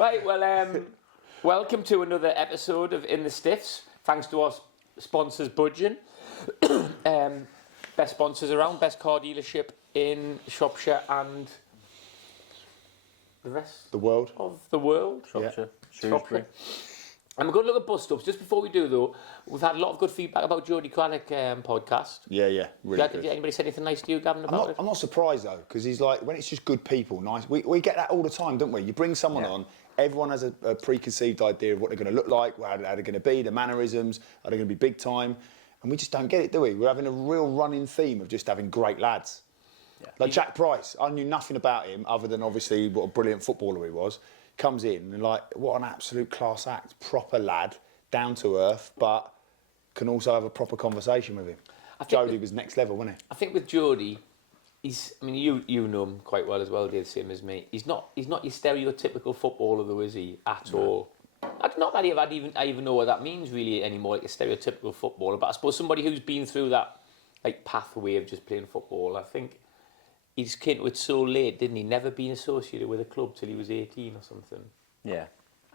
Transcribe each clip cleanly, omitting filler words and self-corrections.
Right, well, welcome to another episode of In the Stiffs. Thanks to our sponsors, Budgeon. Best sponsors around, best car dealership in Shropshire and the rest The world. of the world. Shropshire, Shropshire. Shrewsbury. And we're going to look at bus stops. Just before we do, though, we've had a lot of good feedback about Jody Craddock podcast. Yeah, really Did good. anybody say anything nice to you, Gavin, about it? I'm not surprised though, because he's like, when it's just good people, nice. We get that all the time, don't we? You bring someone on, everyone has a preconceived idea of what they're going to look like, how they're going to be, the mannerisms, are they going to be big time? And we just don't get it, do we? We're having a real running theme of just having great lads. Yeah. Like Jack Price, I knew nothing about him other than obviously what a brilliant footballer he was. Comes in and like, what an absolute class act, proper lad, down to earth, but can also have a proper conversation with him. Jody was next level, wasn't he? I think with Jody, you know him quite well as well, Dave, same as me. He's not your stereotypical footballer though, is he? At all. Not that I even know what that means really anymore, like a stereotypical footballer. But I suppose somebody who's been through that like pathway of just playing football. I think he just came to it so late, didn't he? Never been associated with a club till he was 18 or something. Yeah,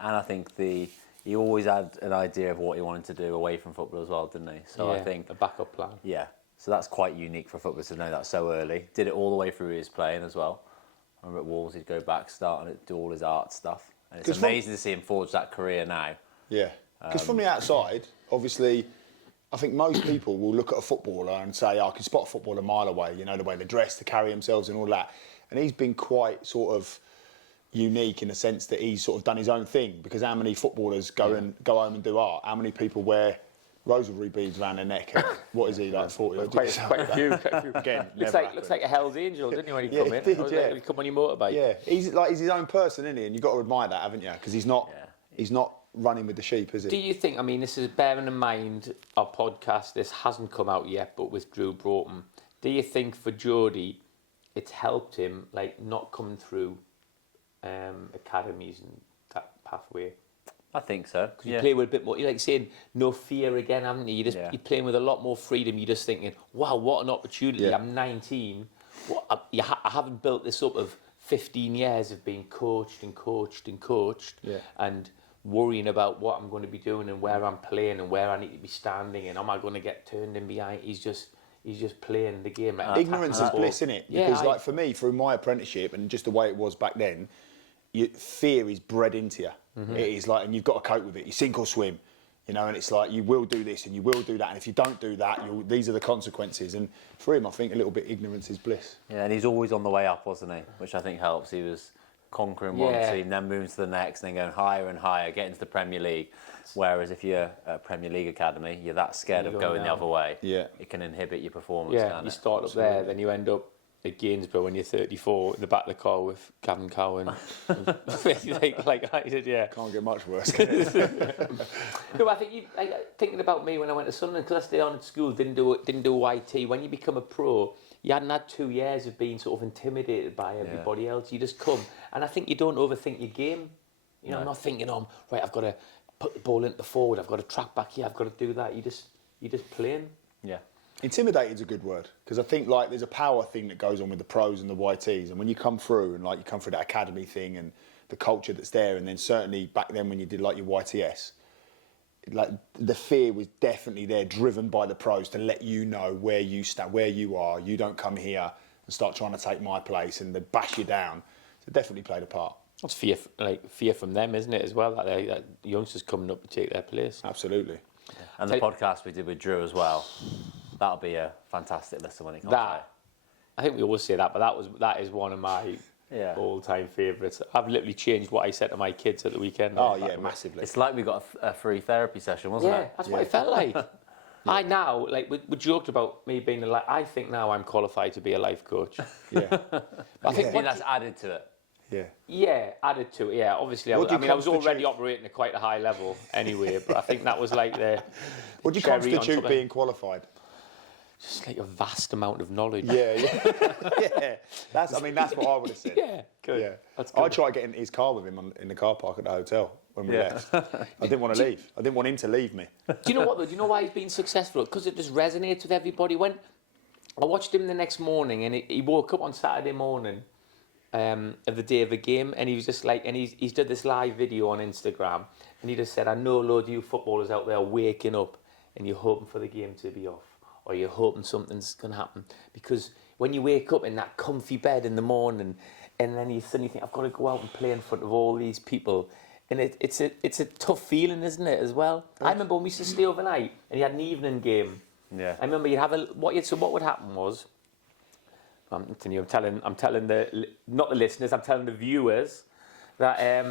and I think he always had an idea of what he wanted to do away from football as well, didn't he? So I think a backup plan. Yeah, so that's quite unique for footballers to know that so early. Did it all the way through his playing as well. I remember at Wolves he'd go back, start and do all his art stuff. And it's amazing to see him forge that career now. Yeah, because from the outside, obviously, I think most people will look at a footballer and say, I can spot a footballer a mile away, you know, the way they dress, to carry themselves and all that. And he's been quite sort of unique in the sense that he's sort of done his own thing, because how many footballers go home and do art? How many people wear rosary beads around their neck? What is he, like 40? Quite a few. Again, looks like a Hell's Angel, didn't he, when he come in? Did, Like, he come on your motorbike. Yeah, he's his own person, isn't he? And you've got to admire that, haven't you? Because he's not running with the sheep, is he? Do you think, this is bearing in mind our podcast, this hasn't come out yet, but with Drew Broughton, do you think for Jody it's helped him, like, not coming through academies and that pathway? I think so. Because you play with a bit more, you're like saying, no fear again, haven't you? You're playing with a lot more freedom. You're just thinking, wow, what an opportunity. Yeah. I'm 19. I haven't built this up of 15 years of being coached and worrying about what I'm going to be doing and where I'm playing and where I need to be standing and am I going to get turned in behind. He's just playing the game. Ignorance is bliss, isn't it? Yeah, because like for me, through my apprenticeship and just the way it was back then, fear is bred into you. Mm-hmm. It is like, and you've got to cope with it. You sink or swim, you know. And it's like you will do this and you will do that, and if you don't do that, these are the consequences. And for him, I think a little bit ignorance is bliss. Yeah, and he's always on the way up, wasn't he? Which I think helps. He was conquering one team, then moving to the next, then going higher and higher, getting to the Premier League. Whereas if you're a Premier League academy, you're that scared of going the other way. Yeah, it can inhibit your performance. Yeah, you start up there, then you end up at Gainsborough when you're 34 in the back of the car with Gavin Cowan. like I said, yeah. Can't get much worse, can it? No, I think thinking about me when I went to Sunderland, because I stayed on at school, didn't do YT. When you become a pro, you hadn't had 2 years of being sort of intimidated by everybody else. You just come, and I think you don't overthink your game. You know, I'm not thinking, right, I've got to put the ball into the forward, I've got to track back here, I've got to do that. You just playing. Yeah. Intimidated is a good word, because I think like there's a power thing that goes on with the pros and the YTs, and when you come through and like you come through that academy thing and the culture that's there, and then certainly back then when you did like your YTS, like the fear was definitely there, driven by the pros to let you know where you stand, where you are. You don't come here and start trying to take my place and they bash you down. So it definitely played a part. That's fear from them, isn't it, as well? That youngsters coming up to take their place. Absolutely. Yeah. And the podcast we did with Drew as well. That'll be a fantastic listen when it comes out. I think we always say that, but that is one of my all-time favourites. I've literally changed what I said to my kids at the weekend. Oh yeah, massively. It's like we got a free therapy session, wasn't it? Yeah, that's what it felt like. I now, like, we joked about me being I think now I'm qualified to be a life coach. Yeah. I think that's added to it. Yeah. Yeah, added to it. Yeah, obviously. I was already operating at quite a high level anyway, but I think that was like the. What do you constitute being qualified? Just like a vast amount of knowledge. Yeah. That's what I would have said. Yeah, good. Yeah. That's good. I tried getting in his car with him in the car park at the hotel when we left. I didn't want to leave. I didn't want him to leave me. Do you know what though? Do you know why he's been successful? Because it just resonates with everybody. When I watched him the next morning, and he woke up on Saturday morning. of the day of the game, and he was just like, and he's did this live video on Instagram, and he just said, I know a load of you footballers out there waking up and you're hoping for the game to be off, or you're hoping something's going to happen, because when you wake up in that comfy bed in the morning, and then you suddenly think, I've got to go out and play in front of all these people, and it's a tough feeling, isn't it, as well? I remember when we used to stay overnight and you had an evening game. Yeah. I remember you'd have what would happen was, I'm telling not the listeners, I'm telling the viewers that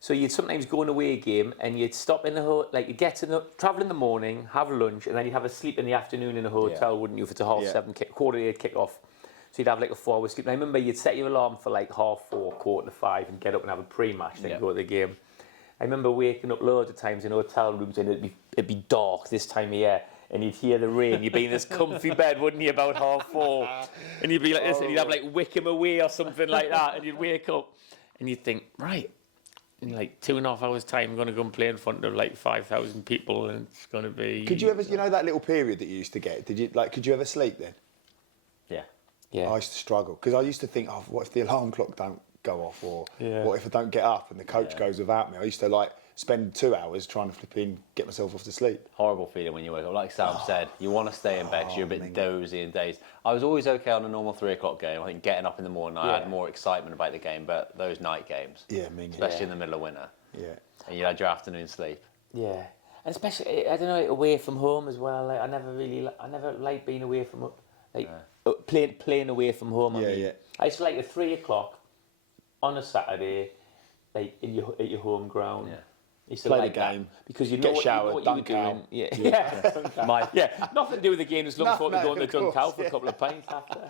so you'd sometimes go on a away game and you'd stop in the you'd travel in the morning, have lunch, and then you'd have a sleep in the afternoon in a hotel, wouldn't you? If it's a 7:30, quarter to 8 kick off. So you'd have like a 4-hour sleep. And I remember you'd set your alarm for like 4:30, quarter to 5, and get up and have a pre-match, then go to the game. I remember waking up loads of times in hotel rooms and it'd be dark this time of year. And you'd hear the rain. You'd be in this comfy bed, wouldn't you, about 4:30? And you'd be like this, and you'd have like Wickham Away or something like that. And you'd wake up, and you'd think, right, in like 2.5 hours' time, I'm going to go and play in front of like 5,000 people, and it's going to be. Could you ever, that little period that you used to get? Could you ever sleep then? Yeah. Yeah. I used to struggle because I used to think, oh, what if the alarm clock don't go off, or what if I don't get up and the coach goes without me? I used to spend 2 hours trying to get myself off to sleep. Horrible feeling when you wake up. Like Sam said, you want to stay in bed because you're a bit dozy and dazed. I was always okay on a normal 3 o'clock game. I think getting up in the morning, I had more excitement about the game, but those night games, especially in the middle of winter, and you had your afternoon sleep. Yeah, and especially, I don't know, away from home as well. Like, I never liked being away from playing away from home. I used to like at 3 o'clock on a Saturday, like at your home ground. Yeah. You used to play like the game, because you get know showered, what you were doing. Nothing to do with the game. Just looking forward to going to Dunk Out for a couple of pints after.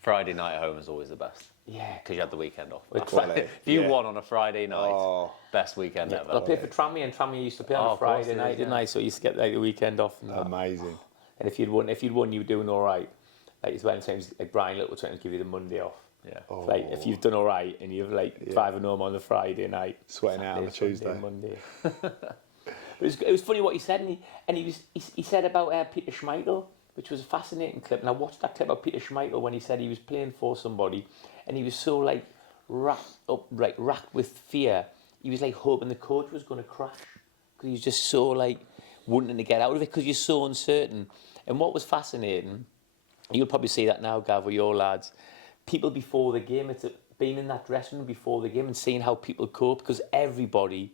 Friday night at home is always the best. Yeah, because you had the weekend off. Quality. If you won on a Friday night, best weekend ever. I played for Tranmere, and Tranmere used to play on a Friday night, didn't I? So you used to get like the weekend off. And amazing. And if you'd won, you were doing all right. Like it's when times like Brian Little trying to give you the Monday off. Yeah. Oh. Like if you've done all right and you've driving home on the Friday night, sweating out on the Tuesday, Monday. It was funny what he said, and he said about Peter Schmeichel, which was a fascinating clip. And I watched that clip about Peter Schmeichel when he said he was playing for somebody, and he was so racked with fear. He was like hoping the coach was going to crash because he was just so like wanting to get out of it because you're so uncertain. And what was fascinating, you'll probably see that now, Gav, with your lads. People before the game, it's being in that dressing room before the game and seeing how people cope, because everybody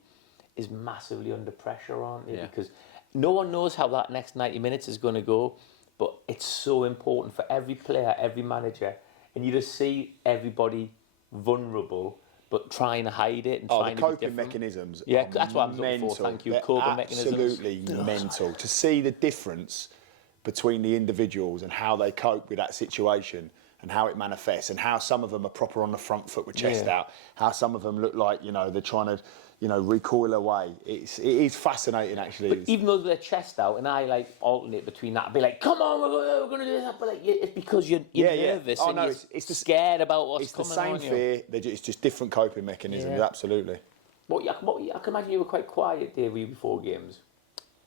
is massively under pressure, aren't they? Yeah. Because no one knows how that next 90 minutes is going to go, but it's so important for every player, every manager, and you just see everybody vulnerable, but trying to hide it and trying to be coping different. mechanisms. Yeah, that's what I'm looking for. Thank you. They're coping mechanisms. Absolutely mental. To see the difference between the individuals and how they cope with that situation and how it manifests, and how some of them are proper on the front foot with chest out, how some of them look like, they're trying to, recoil away. It is fascinating, actually. But even though they're chest out, and I alternate between that, I'd be like, come on, we're going to do that. But it's because you're nervous and you're scared about what's coming on. It's the same fear, it's just different coping mechanisms, absolutely. I can imagine you were quite quiet, Dave, were you, before games?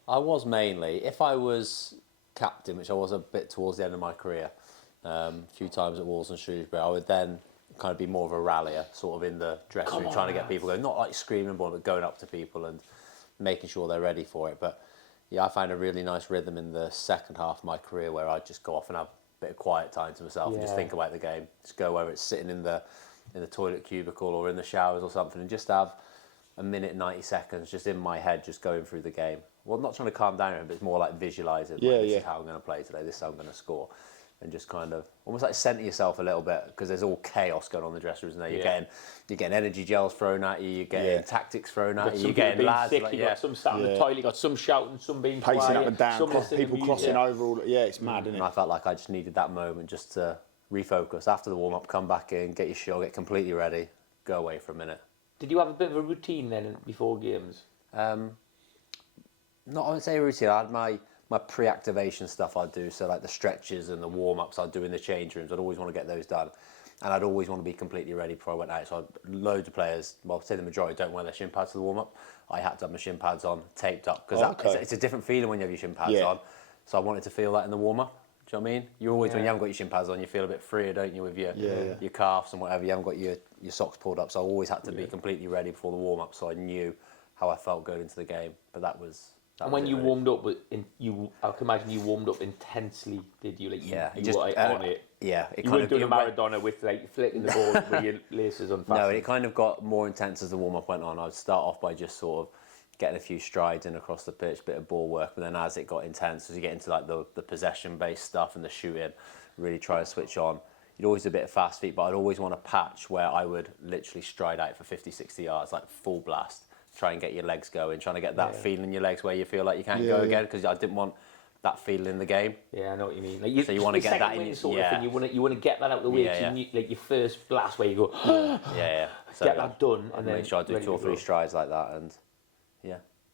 I was mainly. If I was captain, which I was a bit towards the end of my career, a few times at Wolves and Shrewsbury, I would then kind of be more of a rallier, sort of in the dressing room, trying to get people going, not like screaming, but going up to people and making sure they're ready for it. But yeah, I found a really nice rhythm in the second half of my career where I'd just go off and have a bit of quiet time to myself and just think about the game. Just go, whether it's sitting in the toilet cubicle or in the showers or something, and just have a minute, 90 seconds just in my head, just going through the game. Well, not trying to calm down, but it's more like visualising. This is how I'm going to play today. This is how I'm going to score. And just kind of almost like centre yourself a little bit, because there's all chaos going on in the dressing rooms now. You're getting energy gels thrown at you. You're getting tactics thrown at you. You're getting lads sick, you got some sat in the toilet. You got some shouting, some being pacing quiet, up and down, people crossing over. It's mad, isn't it? And I felt like I just needed that moment just to refocus after the warm up, come back in, get your shot, get completely ready, go away for a minute. Did you have a bit of a routine then before games? Not, I would say a routine. I had my pre-activation stuff I'd do, so like the stretches and the warm-ups I'd do in the change rooms. I'd always want to get those done, and I'd always want to be completely ready before I went out. So loads of players, well, I'd say the majority, don't wear their shin pads to the warm-up. I had to have my shin pads on, taped up, because it's a different feeling when you have your shin pads on. So I wanted to feel that in the warm-up, Do you know what I mean? You always, when you haven't got your shin pads on, you feel a bit freer, don't you, with your calves and whatever. You haven't got your socks pulled up, so I always had to be completely ready before the warm-up, so I knew how I felt going into the game. But that was... And when you warmed up, I can imagine you warmed up intensely, did you? Like you were like, on it. Yeah. You weren't doing a Maradona with like flicking the ball with your laces unfastened. No, it kind of got more intense as the warm-up went on. I'd start off by just sort of getting a few strides in across the pitch, bit of ball work, but then as it got intense, as you get into like the possession-based stuff and the shooting, really try to switch on. You'd always do a bit of fast feet, but I'd always want a patch where I would literally stride out for 50, 60 yards, like full blast. Try and get your legs going, trying to get that feeling in your legs where you feel like you can't go again, because I didn't want that feeling in the game. Yeah, I know what you mean. Like so you want to get that in, sort of thing. You want to get that out of the way. Like your first blast where you go, So get that done, and then make sure I do 2 or 3 strides like that, and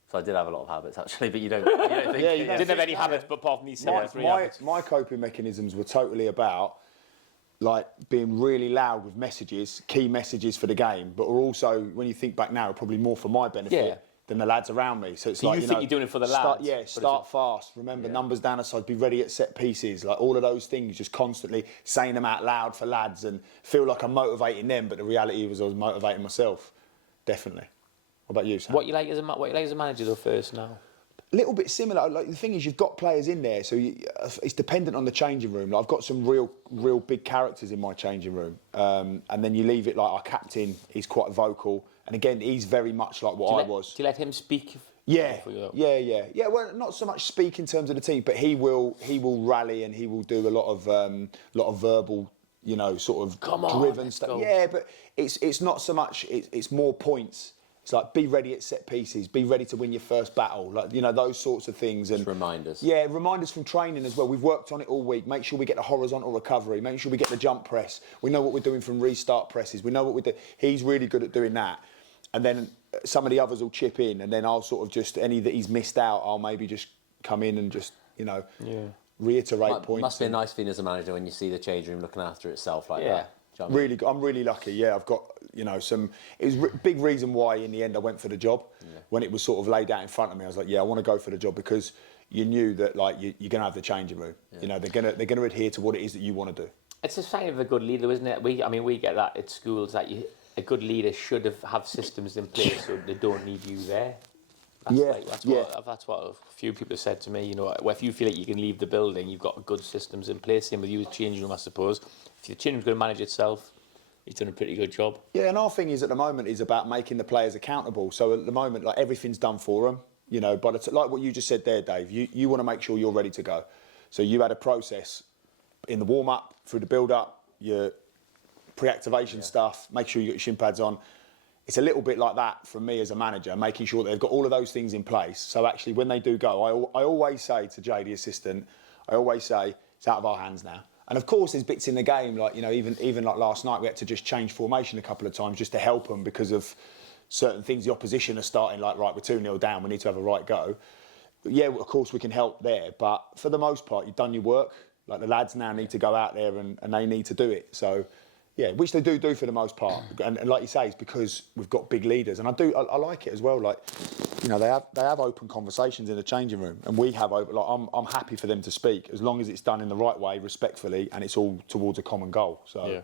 So I did have a lot of habits actually, but you don't think you didn't have any habits, but apart from these 73 habits. My coping mechanisms were totally about like being really loud with messages, key messages for the game, but were also, when you think back now, probably more for my benefit than the lads around me. So it's so like, you think you're doing it for the lads? Start fast. Remember, numbers down the side, be ready at set pieces. Like all of those things, just constantly saying them out loud for lads and feel like I'm motivating them, but the reality was I was motivating myself. Definitely. What about you, Sam? What you like as a manager though first now? Little bit similar. Like the thing is, you've got players in there, so it's dependent on the changing room. Like, I've got some real big characters in my changing room, and then you leave it like our captain. He's quite vocal, and again, he's very much like what I was. Do you let him speak? Yeah. Well, not so much speak in terms of the team, but he will rally and he will do a lot of verbal, sort of driven stuff. Go. Yeah, but it's not so much. It's more points. It's like, be ready at set pieces, be ready to win your first battle, like, those sorts of things. And just reminders. Yeah, reminders from training as well. We've worked on it all week. Make sure we get the horizontal recovery, make sure we get the jump press. We know what we're doing from restart presses. We know what we do. He's really good at doing that. And then some of the others will chip in, and then I'll sort of just, any that he's missed out, I'll maybe just come in and just, reiterate points. Must be a nice feeling as a manager when you see the change room looking after itself like that. Really, I'm really lucky. Yeah, I've got some. It was a big reason why in the end I went for the job. When it was sort of laid out in front of me, I was like, I want to go for the job, because you knew that like you're going to have the changing room. They're going to adhere to what it is that you want to do. It's a sign of a good leader, isn't it? We get that at schools, that a good leader should have systems in place so they don't need you there. That's what a few people have said to me. If you feel like you can leave the building, you've got good systems in place. Same with you, changing room, I suppose. If your changing room's going to manage itself, he's done a pretty good job. Yeah, and our thing is at the moment is about making the players accountable. So at the moment, like, everything's done for them. But like what you just said there, Dave, you want to make sure you're ready to go. So you had a process in the warm up, through the build up, your pre-activation stuff. Make sure you got your shin pads on. It's a little bit like that from me as a manager, making sure that they've got all of those things in place. So actually, when they do go, I always say to Jay, the assistant, it's out of our hands now. And of course, there's bits in the game, like, even like last night, we had to just change formation a couple of times just to help them because of certain things. The opposition are starting like, right, we're 2-0 down, we need to have a right go. Yeah, of course, we can help there. But for the most part, you've done your work. Like, the lads now need to go out there and they need to do it. So, yeah, which they do for the most part. And like you say, it's because we've got big leaders. And I like it as well. Like, they have open conversations in the changing room, and we have open. Like, I'm happy for them to speak as long as it's done in the right way, respectfully, and it's all towards a common goal. So,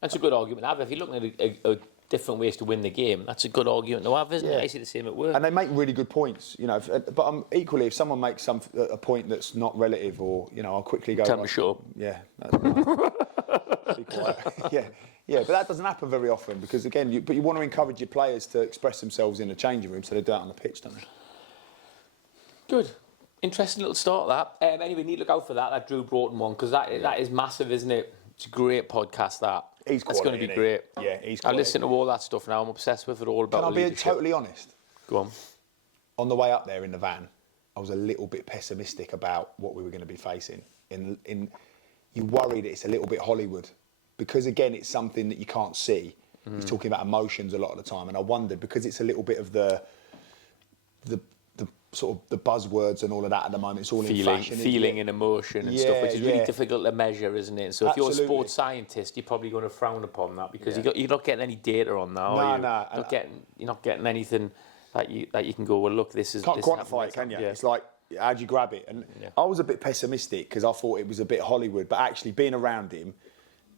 that's a good argument to have. If you're looking at different ways to win the game, that's a good argument to have, isn't it? I see the same at work. And they make really good points, But equally, if someone makes a point that's not relative, or I'll quickly go. Tell them to shut up. Yeah. That's be quiet. Yeah, but that doesn't happen very often, because again, you want to encourage your players to express themselves in the changing room, so they do it on the pitch, don't they? Good. Interesting little start, that. Anyway, need to look out for that Drew Broughton one, because that is massive, isn't it? It's a great podcast, that. He's quality, it's going to be great. Yeah, he's quality. I listen to all that stuff now. I'm obsessed with it all about Can I be totally honest? Go on. On the way up there in the van, I was a little bit pessimistic about what we were going to be facing. You worry that it's a little bit Hollywood, because again, it's something that you can't see. He's talking about emotions a lot of the time, and I wondered, because it's a little bit of the sort of the buzzwords and all of that at the moment. It's all in fashion, feeling and emotion and stuff, which is really difficult to measure, isn't it? So if you're a sports scientist, you're probably going to frown upon that, because you're not getting any data on that. No. You're not getting anything that you can go, well, look, this is. Can't quantify it, can you? Yeah. It's like, how'd you grab it? And I was a bit pessimistic because I thought it was a bit Hollywood, but actually being around him,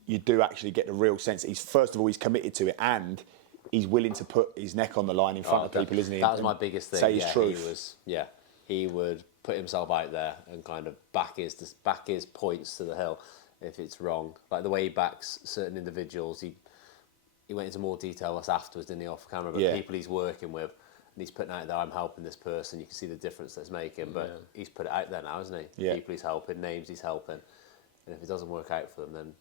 you do actually get the real sense. First of all, he's committed to it, and he's willing to put his neck on the line in front of people, isn't he? That was my biggest thing. Say his truth. He would put himself out there and kind of back his points to the hill if it's wrong. Like the way he backs certain individuals, he went into more detail with us afterwards, didn't he, off camera, but people he's working with, and he's putting out there, I'm helping this person, you can see the difference that's making, but he's put it out there now, hasn't he? Yeah. People he's helping, names he's helping, and if it doesn't work out for them, then...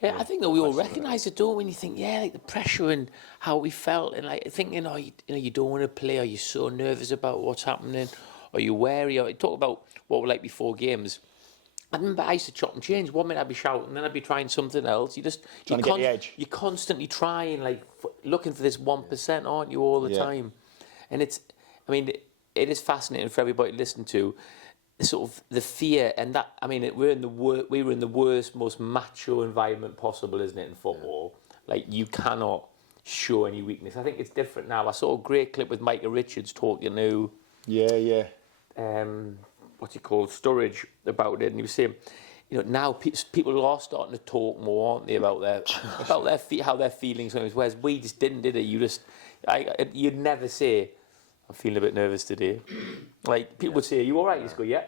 Yeah, I think that we all recognise it, don't we? When you think, like the pressure and how we felt, and like thinking, you don't want to play, or you're so nervous about what's happening, or you're wary, or talk about what we're like before games. I remember I used to chop and change. 1 minute I'd be shouting, then I'd be trying something else. Trying to get the edge. You're constantly trying, like looking for this 1%, aren't you, all the time? And it is fascinating for everybody to listen to. Sort of the fear and that. I mean, we were in the worst, most macho environment possible, isn't it, in football? Like you cannot show any weakness. I think it's different now. I saw a great clip with Micah Richards talking to what's he called, Sturridge, about it, and he was saying, now people are starting to talk more, aren't they, about their how they're feeling sometimes, whereas we just didn't, did it? You'd never say, I'm feeling a bit nervous today. Like people would say, "Are you all right?" You just go, "Yeah."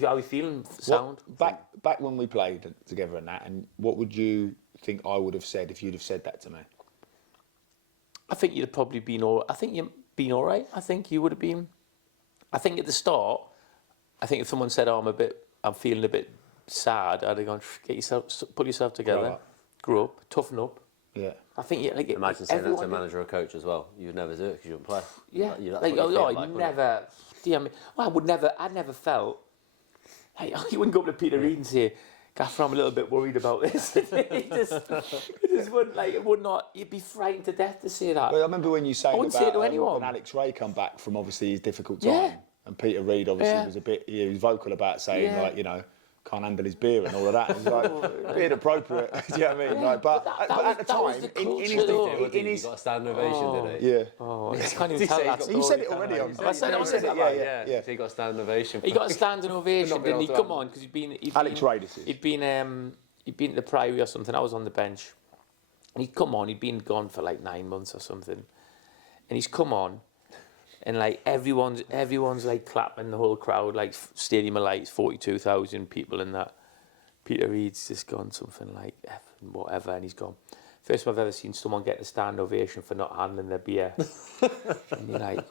How are you feeling? Sound? Back when we played together and that, and what would you think I would have said if you'd have said that to me? I think you'd have probably been all. I think you'd been all right. I think you would have been. I think at the start, I think if someone said, "Oh, I'm feeling a bit sad," I'd have gone, pull yourself together, grow up, toughen up. Yeah. I think imagine saying that to a manager or coach as well. You'd never do it because you wouldn't play. Yeah. I'd never felt. Hey, you wouldn't go up to Peter Reid and say, "Gaffer, I'm a little bit worried about this." It just wouldn't, it would not. You'd be frightened to death to say that. Well, I remember when you saying wouldn't say it to about anyone. when Alex Ray come back from obviously his difficult time, and Peter Reid obviously was a bit. He was vocal about saying can't handle his beer and all of that. It's like a bit inappropriate. Do you know what I mean? But at the time, in his got a standing ovation, didn't he? Yeah. Oh, I can't even tell that story. You said it already. I said it. Yeah. So he got a standing ovation. He got a standing ovation, didn't he? Come on, because Alex Ray, this is. He'd been at the Priory or something. I was on the bench, and he'd been gone for like 9 months or something, and he's come on. And everyone's like clapping, the whole crowd, like stadium of lights, 42,000 people in that. Peter Reid's just gone something like whatever, and he's gone, first time I've ever seen someone get a stand ovation for not handling their beer. And you're like,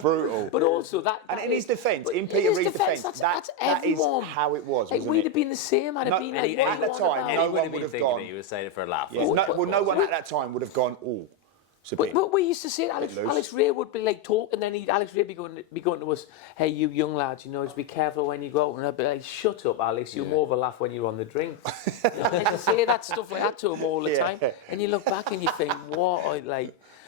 brutal. But also and in his defence, in Peter Reid's defence, that is how it was. Like we'd have been the same. I'd have been like, at the time, no one would have gone. He was saying it for a laugh. Yeah, no one at that time would have gone. Oh. But we used to say Alex Ray would be like talking, and then Alex Ray be going to us, "Hey, you young lads, just be careful when you go out." And I'd be like, "Shut up, Alex. You're more of a laugh when you're on the drink." I used to say that stuff like that to him all the time, and you look back and you think, "What?"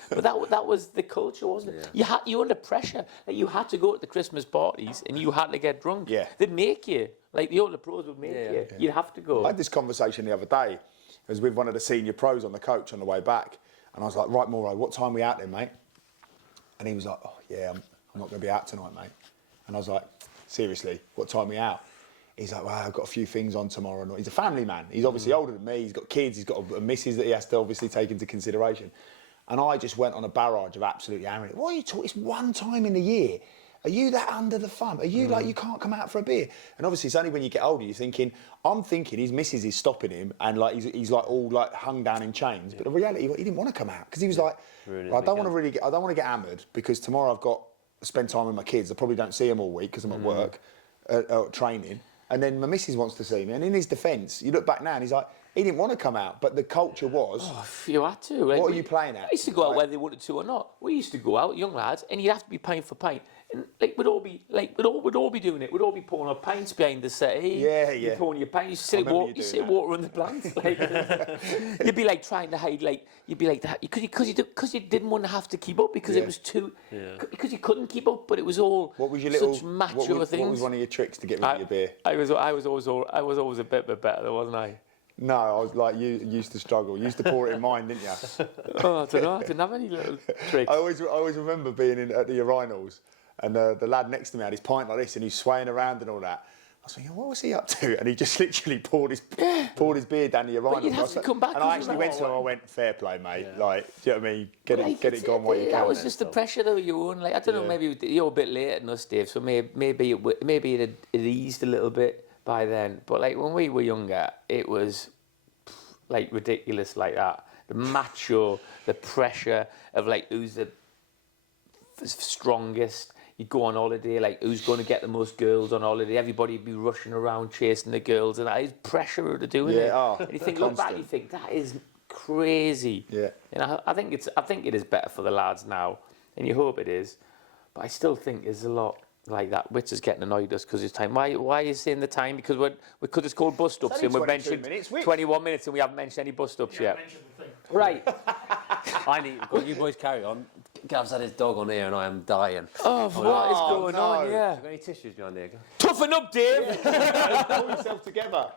But that was the culture, wasn't it? Yeah. You were under pressure. Like you had to go to the Christmas parties, and you had to get drunk. Yeah. They'd make you. Like the older pros would make you. You'd have to go. I had this conversation the other day. It was with one of the senior pros on the coach on the way back. And I was like, "Right, Mauro, what time are we out there, mate?" And he was like, "Oh, yeah, I'm not going to be out tonight, mate." And I was like, "Seriously, what time are we out?" He's like, "Well, I've got a few things on tomorrow." He's a family man. He's obviously older than me. He's got kids. He's got a missus that he has to obviously take into consideration. And I just went on a barrage of absolutely hammering. "What are you talking? It's one time in the year. Are you that under the thumb? Are you like you can't come out for a beer?" And obviously, it's only when you get older I'm thinking his missus is stopping him, and like he's like all like hung down in chains. But the reality, he didn't want to come out because he was like, "I don't want to get hammered because tomorrow I've got to spend time with my kids. I probably don't see them all week because I'm at work, training, and then my missus wants to see me." And in his defence, you look back now, and he's like, he didn't want to come out, but the culture was. Oh, you had to. What are you playing at? I used to go out whether they wanted to or not. We used to go out, young lads, and you'd have to be pint for pint. And we'd all be doing it. We'd all be pouring our pints behind the settee. Yeah. You're pouring your pints. You sit water on the plants. You'd be like trying to hide. You'd be like that because you didn't want to have to keep up because it was too. Because you couldn't keep up, but it was all. What was your such macho things? What was one of your tricks to get rid of your beer? I was always a bit better, wasn't I? No, I was like you used to struggle. You used to pour it in mine, didn't you? Oh, I don't know. I didn't have any little tricks. I always remember being at the urinals, And the lad next to me had his pint like this, and he's swaying around and all that. I was thinking, what was he up to? And he just literally poured his beer down the urinal. you'd have to come back. And I actually went to him. I went, "Fair play, mate. Like, do you know what I mean? Get it gone while you can." That was just the pressure that you won. Like, I don't know. Maybe you're a bit later than us, Dave. So maybe it eased a little bit by then. But like when we were younger, it was like ridiculous like that. The macho, the pressure of like who's the strongest. You'd go on holiday, like who's going to get the most girls on holiday? Everybody'd be rushing around chasing the girls, and that is pressure to do with it. And you think, look back, you think that is crazy. Yeah. And I think it is better for the lads now, and you hope it is. But I still think there's a lot like that. Wits is getting annoyed us because it's time. Why are you saying the time? Because because it's called bus stops, and we've mentioned 21 minutes, and we haven't mentioned any bus stops yet. Right. You boys carry on. Gav's had his dog on here and I am dying. Oh, what is going on? Yeah. Have you got any tissues behind there? Toughen up, Dave. Pull yourself together.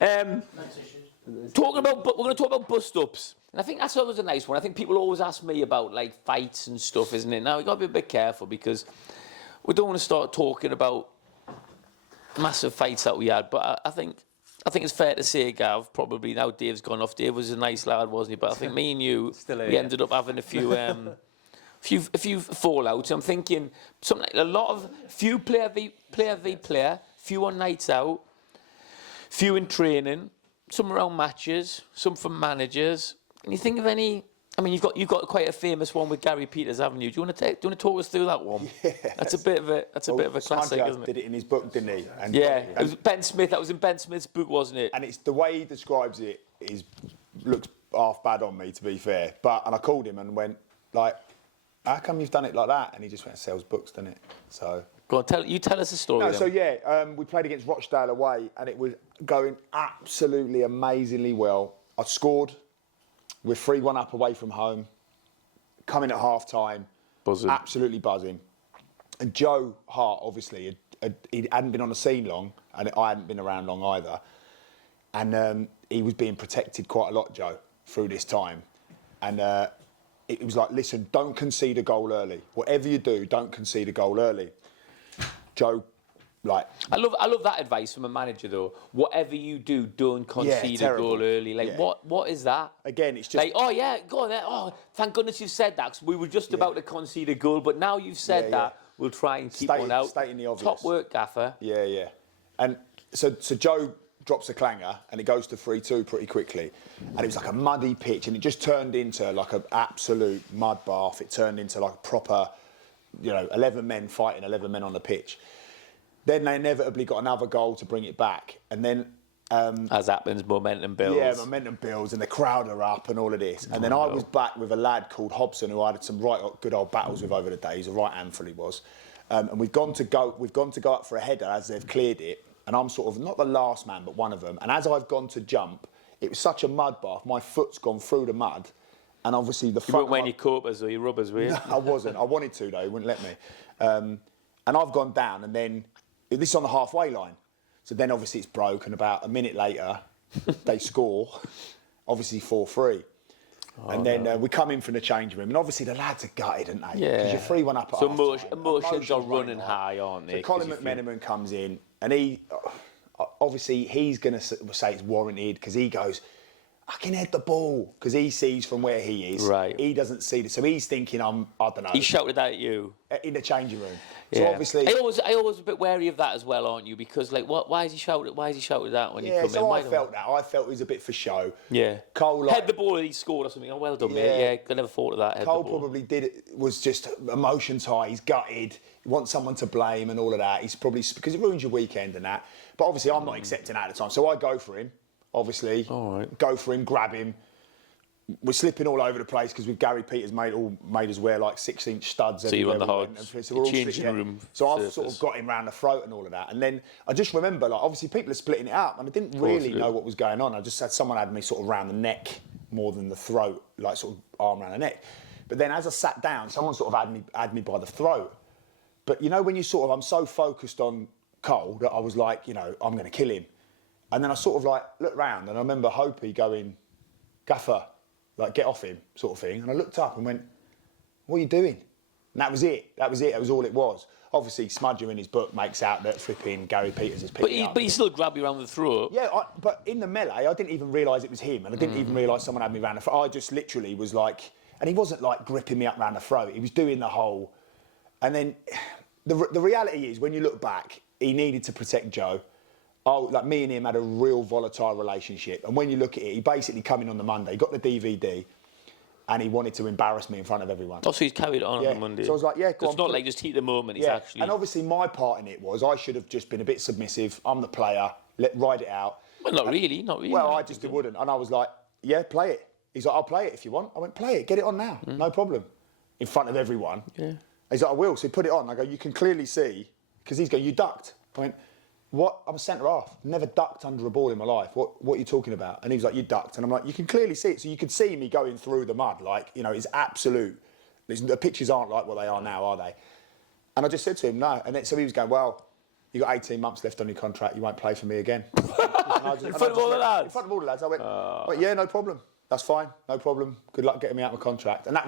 We're going to talk about bus stops, and I think that's always a nice one. I think people always ask me about like fights and stuff, isn't it? Now we got to be a bit careful because we don't want to start talking about massive fights that we had. But I think it's fair to say, Gav, probably now Dave's gone off. Dave was a nice lad, wasn't he? But I think me and you, we ended up having a few fallouts. I'm thinking few player v player, few on nights out, few in training, some around matches, some from managers. Can you think of any? I mean, you've got quite a famous one with Gary Peters, haven't you? Do you want to talk us through that one? Yeah, that's a bit of a classic, isn't it? Did it in his book, didn't he? And it was Ben Smith. That was in Ben Smith's book, wasn't it? And it's the way he describes it looks half bad on me, to be fair. And I called him and went like, "How come you've done it like that?" And he just went, "Sells books, doesn't it?" So. Go on, tell us a story. No, so we played against Rochdale away, and it was going absolutely amazingly well. I scored. We're 3-1 up away from home. Coming at half time, absolutely buzzing. And Joe Hart, obviously, he hadn't been on the scene long, and I hadn't been around long either. And he was being protected quite a lot, Joe, through this time. And it was like, listen, don't concede a goal early. Whatever you do, don't concede a goal early. Joe, like... I love that advice from a manager, though. Whatever you do, don't concede a goal early. Like, what is that? Again, it's just... Like, oh, yeah, go on there. Oh, thank goodness you've said that, 'cause we were just about to concede a goal, but now you've said that, we'll try and keep one out. Stating the obvious. Top work, Gaffer. Yeah. And so Joe drops a clanger, and it goes to 3-2 pretty quickly. And it was like a muddy pitch, and it just turned into like an absolute mud bath. It turned into like a proper... 11 men fighting 11 men on the pitch. Then they inevitably got another goal to bring it back. And then... as happens, momentum builds. Yeah, momentum builds, and the crowd are up and all of this. And then I was back with a lad called Hobson, who I had some right good old battles with over the days. A right handful he was. And we've gone to go up for a header as they've cleared it. And I'm sort of, not the last man, but one of them. And as I've gone to jump, it was such a mud bath, my foot's gone through the mud. And obviously the front... You weren't wearing your copers or your rubbers, were you? No, I wasn't. I wanted to, though. He wouldn't let me. And I've gone down, and then... This is on the halfway line. So then, obviously, it's broke, and about a minute later, they score, obviously 4-3. And then we come in from the changing room, and obviously the lads are gutted, aren't they? Yeah. Because you're 3-1 up at So emotions are running high, aren't they? So Colin McMenamin comes in, and he... Obviously, he's going to say it's warranted, because he goes... I can head the ball, because he sees from where he is. Right. He doesn't see this. So he's thinking, I don't know. He shouted that at you? In the changing room. Yeah. So obviously... I always a bit wary of that as well, aren't you? Because, like, why is he shouted that when you come in? I felt that. I felt it was a bit for show. Yeah. Cole... Head the ball and he scored or something. Oh, well done, mate. Yeah, I never thought of that. Cole probably was just emotions high. He's gutted. He wants someone to blame and all of that. He's probably... Because it ruins your weekend and that. But obviously, I'm not accepting that at the time. So I go for him, obviously. All right. Go for him, grab him. We're slipping all over the place because with Gary Peters made us wear like 6-inch studs. So you're on the changing room. So I've sort of got him round the throat and all of that. And then I just remember, like, obviously people are splitting it up, and I didn't really know what was going on. I just had someone had me sort of round the neck more than the throat, like sort of arm around the neck. But then as I sat down, someone sort of had me by the throat. But you know when you sort of, I'm so focused on Cole that I was like, I'm going to kill him. And then I sort of like looked round, and I remember Hopi going, Gaffer, like, get off him, sort of thing. And I looked up and went, what are you doing? And that was it. That was it. That was all it was. Obviously, Smudger in his book makes out that flipping Gary Peters is picking up. But he still grabbed you around the throat. Yeah, but in the melee, I didn't even realise it was him, and I didn't even realise someone had me round the throat. I just literally was like, and he wasn't like gripping me up round the throat. He was doing the whole, and then the reality is, when you look back, he needed to protect Joe. Oh, like me and him had a real volatile relationship, and when you look at it, he basically come in on the Monday, got the DVD. And he wanted to embarrass me in front of everyone. Oh, so he's carried it on Yeah. the Monday. So I was like, yeah, go So it's on, not like just heat the moment. He's actually. And obviously, my part in it was I should have just been a bit submissive. I'm the player. Ride it out. Well, not really. Not really. Well, I just wouldn't. And I was like, yeah, play it. He's like, I'll play it if you want. I went, play it. Get it on now. No problem. In front of everyone. Yeah. He's like, I will. So he put it on. I go, you can clearly see. Because he's going, you ducked. I went, what? I'm a centre half. Never ducked under a ball in my life. What are you talking about? And he was like, you ducked. And I'm like, you can clearly see it. So you could see me going through the mud. Like, you know, it's absolute. The pitches aren't like what they are now, are they? And I just said to him, no. And then, so he was going, well, you got 18 months left on your contract. You won't play for me again. In front of all the lads? In front of all the lads. I went, yeah, no problem. That's fine. No problem. Good luck getting me out of my contract. And that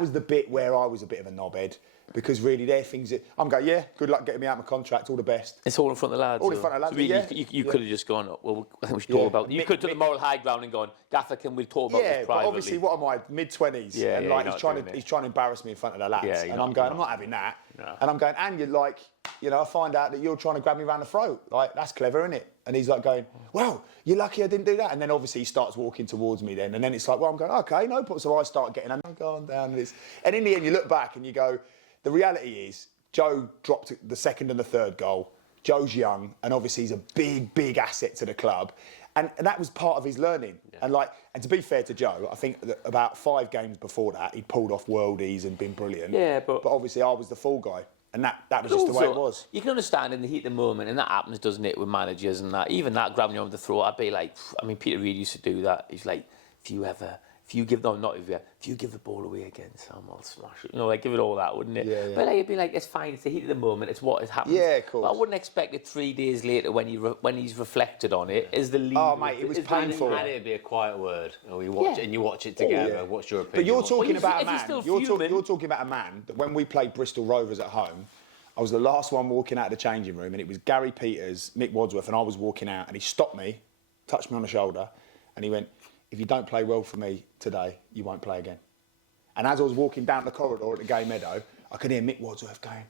was the bit where I was a bit of a knobhead. Because really, they're things that I'm going, yeah, good luck getting me out of my contract, all the best. It's all in front of the lads. All in front of the lads, So really, yeah. you could have just gone, well, I think we should talk about. You could have took the moral high ground and gone, Gaffer, can we talk about this privately? Yeah, but obviously, what am I, mid-20s? Yeah, and yeah, like you're he's trying to embarrass me in front of the lads. Yeah, and I'm going, I'm not having that. No. And I'm going, and you're like, you know, I find out that you're trying to grab me around the throat. Like, that's clever, isn't it? And he's like going, well, you're lucky I didn't do that. And then obviously he starts walking towards me then. And then it's like, well, I'm going, okay, no problem. So I start getting, I'm going down this. And in the end, you look back and you go, the reality is, Joe dropped the second and the third goal. Joe's young, and obviously he's a big, big asset to the club. And that was part of his learning. Yeah. And to be fair to Joe, I think that about 5 games before that, he'd pulled off worldies and been brilliant. Yeah, but obviously I was the fall guy. And that was just the way it was. You can understand in the heat of the moment, and that happens, doesn't it, with managers and that. Even that, grabbing you on the throat, I'd be like, I mean, Peter Reid used to do that. He's like, if you give the ball away again, Sam, I'll smash it. You know, like, give it all that, wouldn't it? Yeah, yeah. But like, it'd be like, it's fine, it's the heat of the moment, it's what has happened. Yeah, of course. But I wouldn't expect it 3 days later when he's reflected on it, as the leader. Oh, mate, it was painful. And it'd be a quiet word, and you watch it together. Yeah. What's your But opinion? you're talking about a if he's man. still You're talking about a man that when we played Bristol Rovers at home, I was the last one walking out of the changing room, and it was Gary Peters, Mick Wadsworth, and I was walking out, and he stopped me, touched me on the shoulder, and he went, if you don't play well for me today, you won't play again. And as I was walking down the corridor at the Gay Meadow, I could hear Mick Wadsworth going,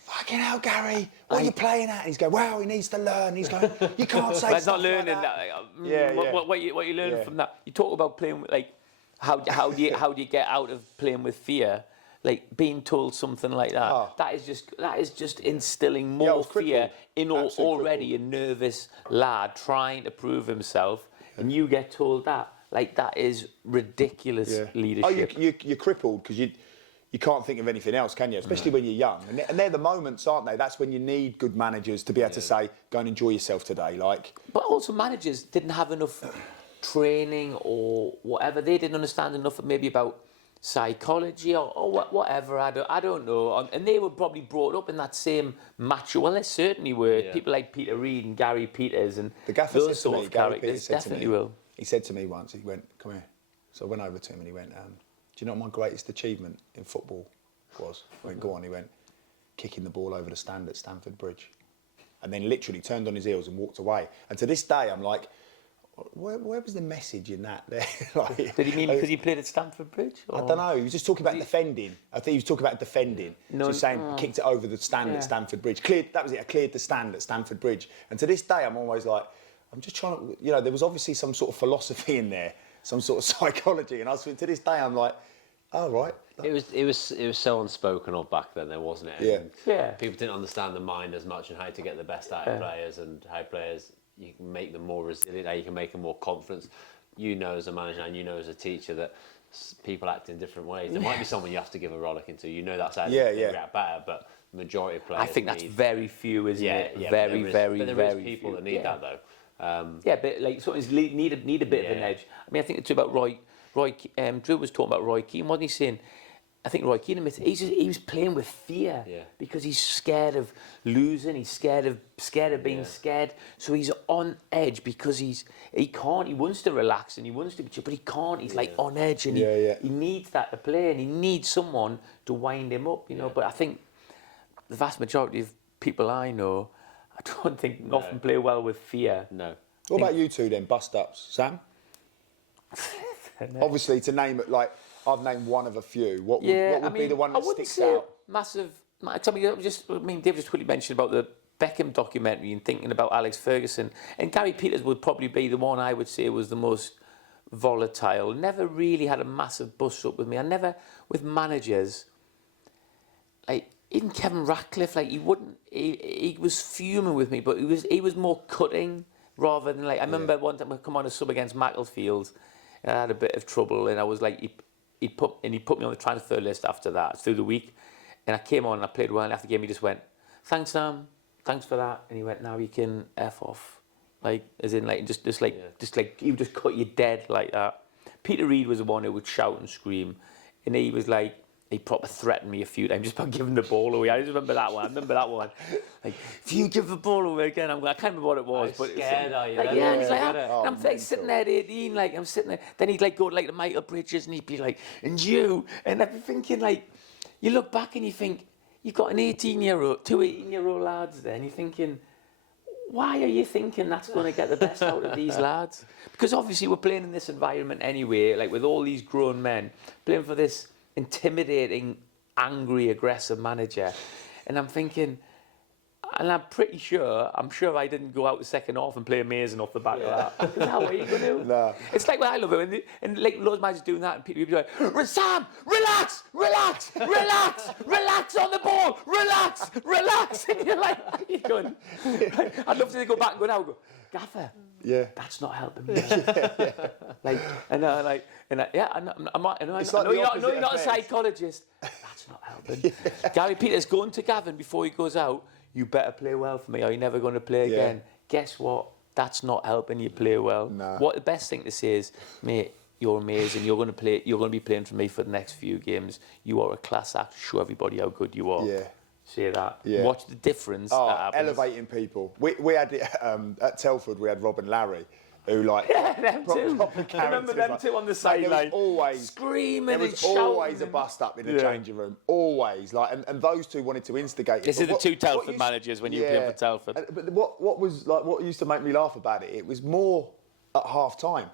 fucking hell, Gary, what are you playing at? And he's going, well, he needs to learn. He's going, you can't say That's stuff not learning like that. that. Yeah. What you learn Yeah. from that? You talk about playing with, like, how do you get out of playing with fear? Like being told something like that. Oh. That is just instilling Yeah, I more was fear crippled. in Absolutely already a nervous lad trying to prove himself, and you get told that. Like, that is ridiculous leadership. Oh, you're crippled because you can't think of anything else, can you? Especially when you're young. And they're the moments, aren't they? That's when you need good managers to be able to say, go and enjoy yourself today. Like, But also managers didn't have enough training or whatever. They didn't understand enough maybe about psychology or whatever. I don't know. And they were probably brought up in that same macho. Well, they certainly were. Yeah. People like Peter Reid and Gary Peters and the gaffer those said sort to me, of Gary characters Peters said to definitely me, will. he said to me once, he went, come here. So I went over to him and he went, do you know what my greatest achievement in football was? I went, go on. He went, kicking the ball over the stand at Stamford Bridge. And then literally turned on his heels and walked away. And to this day, I'm like, where was the message in that there? Like, Did he mean because he played at Stamford Bridge? I don't know. He was just talking about defending. I think he was talking about defending. No, so he's saying kicked it over the stand at Stamford Bridge. That was it. I cleared the stand at Stamford Bridge. And to this day, I'm always like, I'm just trying to, you know, there was obviously some sort of philosophy in there, some sort of psychology. And to this day, I'm like, oh, right. It was so unspoken of back then, there wasn't it? Yeah. And Yeah. people didn't understand the mind as much and how to get the best out of players and how players, you can make them more resilient, how you can make them more confident. You know as a manager and you know as a teacher that people act in different ways. There might be someone you have to give a rollicking to. You know that's how they react better, but the majority of players I think that's very few, isn't it? Yeah, Very, but very, there very is people few. that need that though. Yeah, but like something's need a bit of an edge. I mean, I think it's about Roy. Drew was talking about Roy Keane, wasn't he saying? I think Roy Keane admits he was playing with fear because he's scared of losing. He's scared of being scared. So he's on edge because he wants to relax and he wants to be chill, but he can't. He's like on edge and he needs that to play and he needs someone to wind him up, you know. But I think the vast majority of people I know, I don't think often play well with fear. No. What about you two then, bust-ups? Sam? Obviously, to name it, like, I've named one of a few. What would be the one that sticks out? Massive. I mean, Dave just quickly mentioned about the Beckham documentary and thinking about Alex Ferguson. And Gary Peters would probably be the one I would say was the most volatile. Never really had a massive bust up with me. I never, with managers, like, even Kevin Ratcliffe, like, he was fuming with me, but he was more cutting rather than, like, I remember one time I come on a sub against Macclesfield and I had a bit of trouble and I was like, he put me on the transfer list after that through the week, and I came on and I played well, and after the game he just went, "Thanks Sam, thanks for that," and he went, "Now you can F off," like, as in, like, just like he would just cut you dead like that. Peter Reid was the one who would shout and scream, and he was like, he proper threatened me a few times just by giving the ball away. I just remember that one. Like, if you give the ball away again, I can't remember what it was. How scared are you? Like, yeah, and he's like, I'm like, sitting there at 18, like, I'm sitting there. Then he'd, like, go to, like, the Michael Bridges and he'd be like, "And you?" And I'd be thinking, like, you look back and you think, you've got two 18-year-old lads there, and you're thinking, why are you thinking that's going to get the best out of these lads? Because obviously we're playing in this environment anyway, like, with all these grown men, playing for this intimidating, angry, aggressive manager. And I'm thinking, and I'm sure I didn't go out the second half and play amazing off the back of that. Because how are you going to? No. It's like, when I love it, and like, loads of managers doing that, and people would be like, "Sam, relax on the ball, relax." And you're like, "What are you going?" I'd love to go back and go now, "Gaffer, that's not helping me." Like, I'm not, I know you're not a psychologist. That's not helping. Gary Peters going to Gavin before he goes out, "You better play well for me, or you're never going to play again." Guess what? That's not helping you play well. Nah. What the best thing to say is, "Mate, you're amazing. You're going to be playing for me for the next few games. You are a class act. Show everybody how good you are." Yeah. Say that. Yeah. Watch the difference that happens. Elevating people. We had it at Telford. We had Rob and Larry, who, like, them too. proper I remember characters, them like, too on the there sideline. was always screaming There and was shouting. always a bust up in the changing room. Always, like, and those two wanted to instigate it. This But is the two Telford managers when you were playing for Telford. But what used to make me laugh about it? It was more at half time.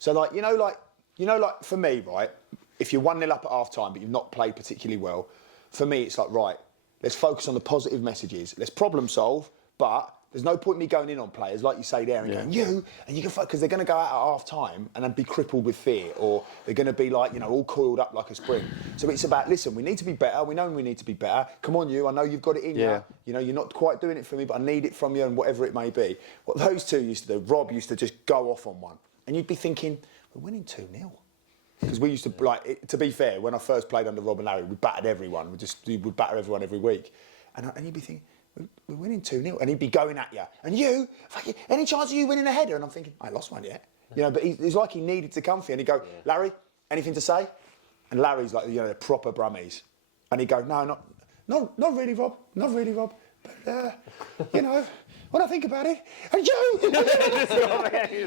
So, like, you know, for me, right, if you're 1-0 up at half time but you've not played particularly well, for me it's like, right, let's focus on the positive messages. Let's problem solve, but there's no point in me going in on players, like you say there, and going, you can fuck, because they're going to go out at half time and then be crippled with fear, or they're going to be, like, you know, all coiled up like a spring. So it's about, listen, we need to be better. We know we need to be better. Come on, I know you've got it in you. You know, you're not quite doing it for me, but I need it from you, and whatever it may be. What those two used to do, Rob used to just go off on one, and you'd be thinking, we're winning 2-0. Because we used to, like, to be fair, when I first played under Rob and Larry, we battered everyone. We'd batter everyone every week. And you'd be thinking, we're winning 2-0. And he'd be going at you. And you, fucking, any chance of you winning a header? And I'm thinking, I ain't lost one yet. You know, but it's like he needed to come for you. And he'd go, "Larry, anything to say?" And Larry's like, you know, the proper Brummies. And he'd go, "No, not really, Rob. Not really, Rob. But, you know, when I think about it, and you!" And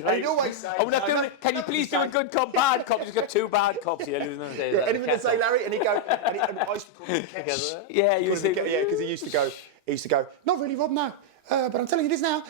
he'd always say, "I'm not doing it. Can you please do a good cop, bad cop? You've got two bad cops here." Anything to say, Larry? And he'd go, and I used to call him Kesh. Yeah, you say, because he used to go, "Not really, Rob, no. But I'm telling you this now."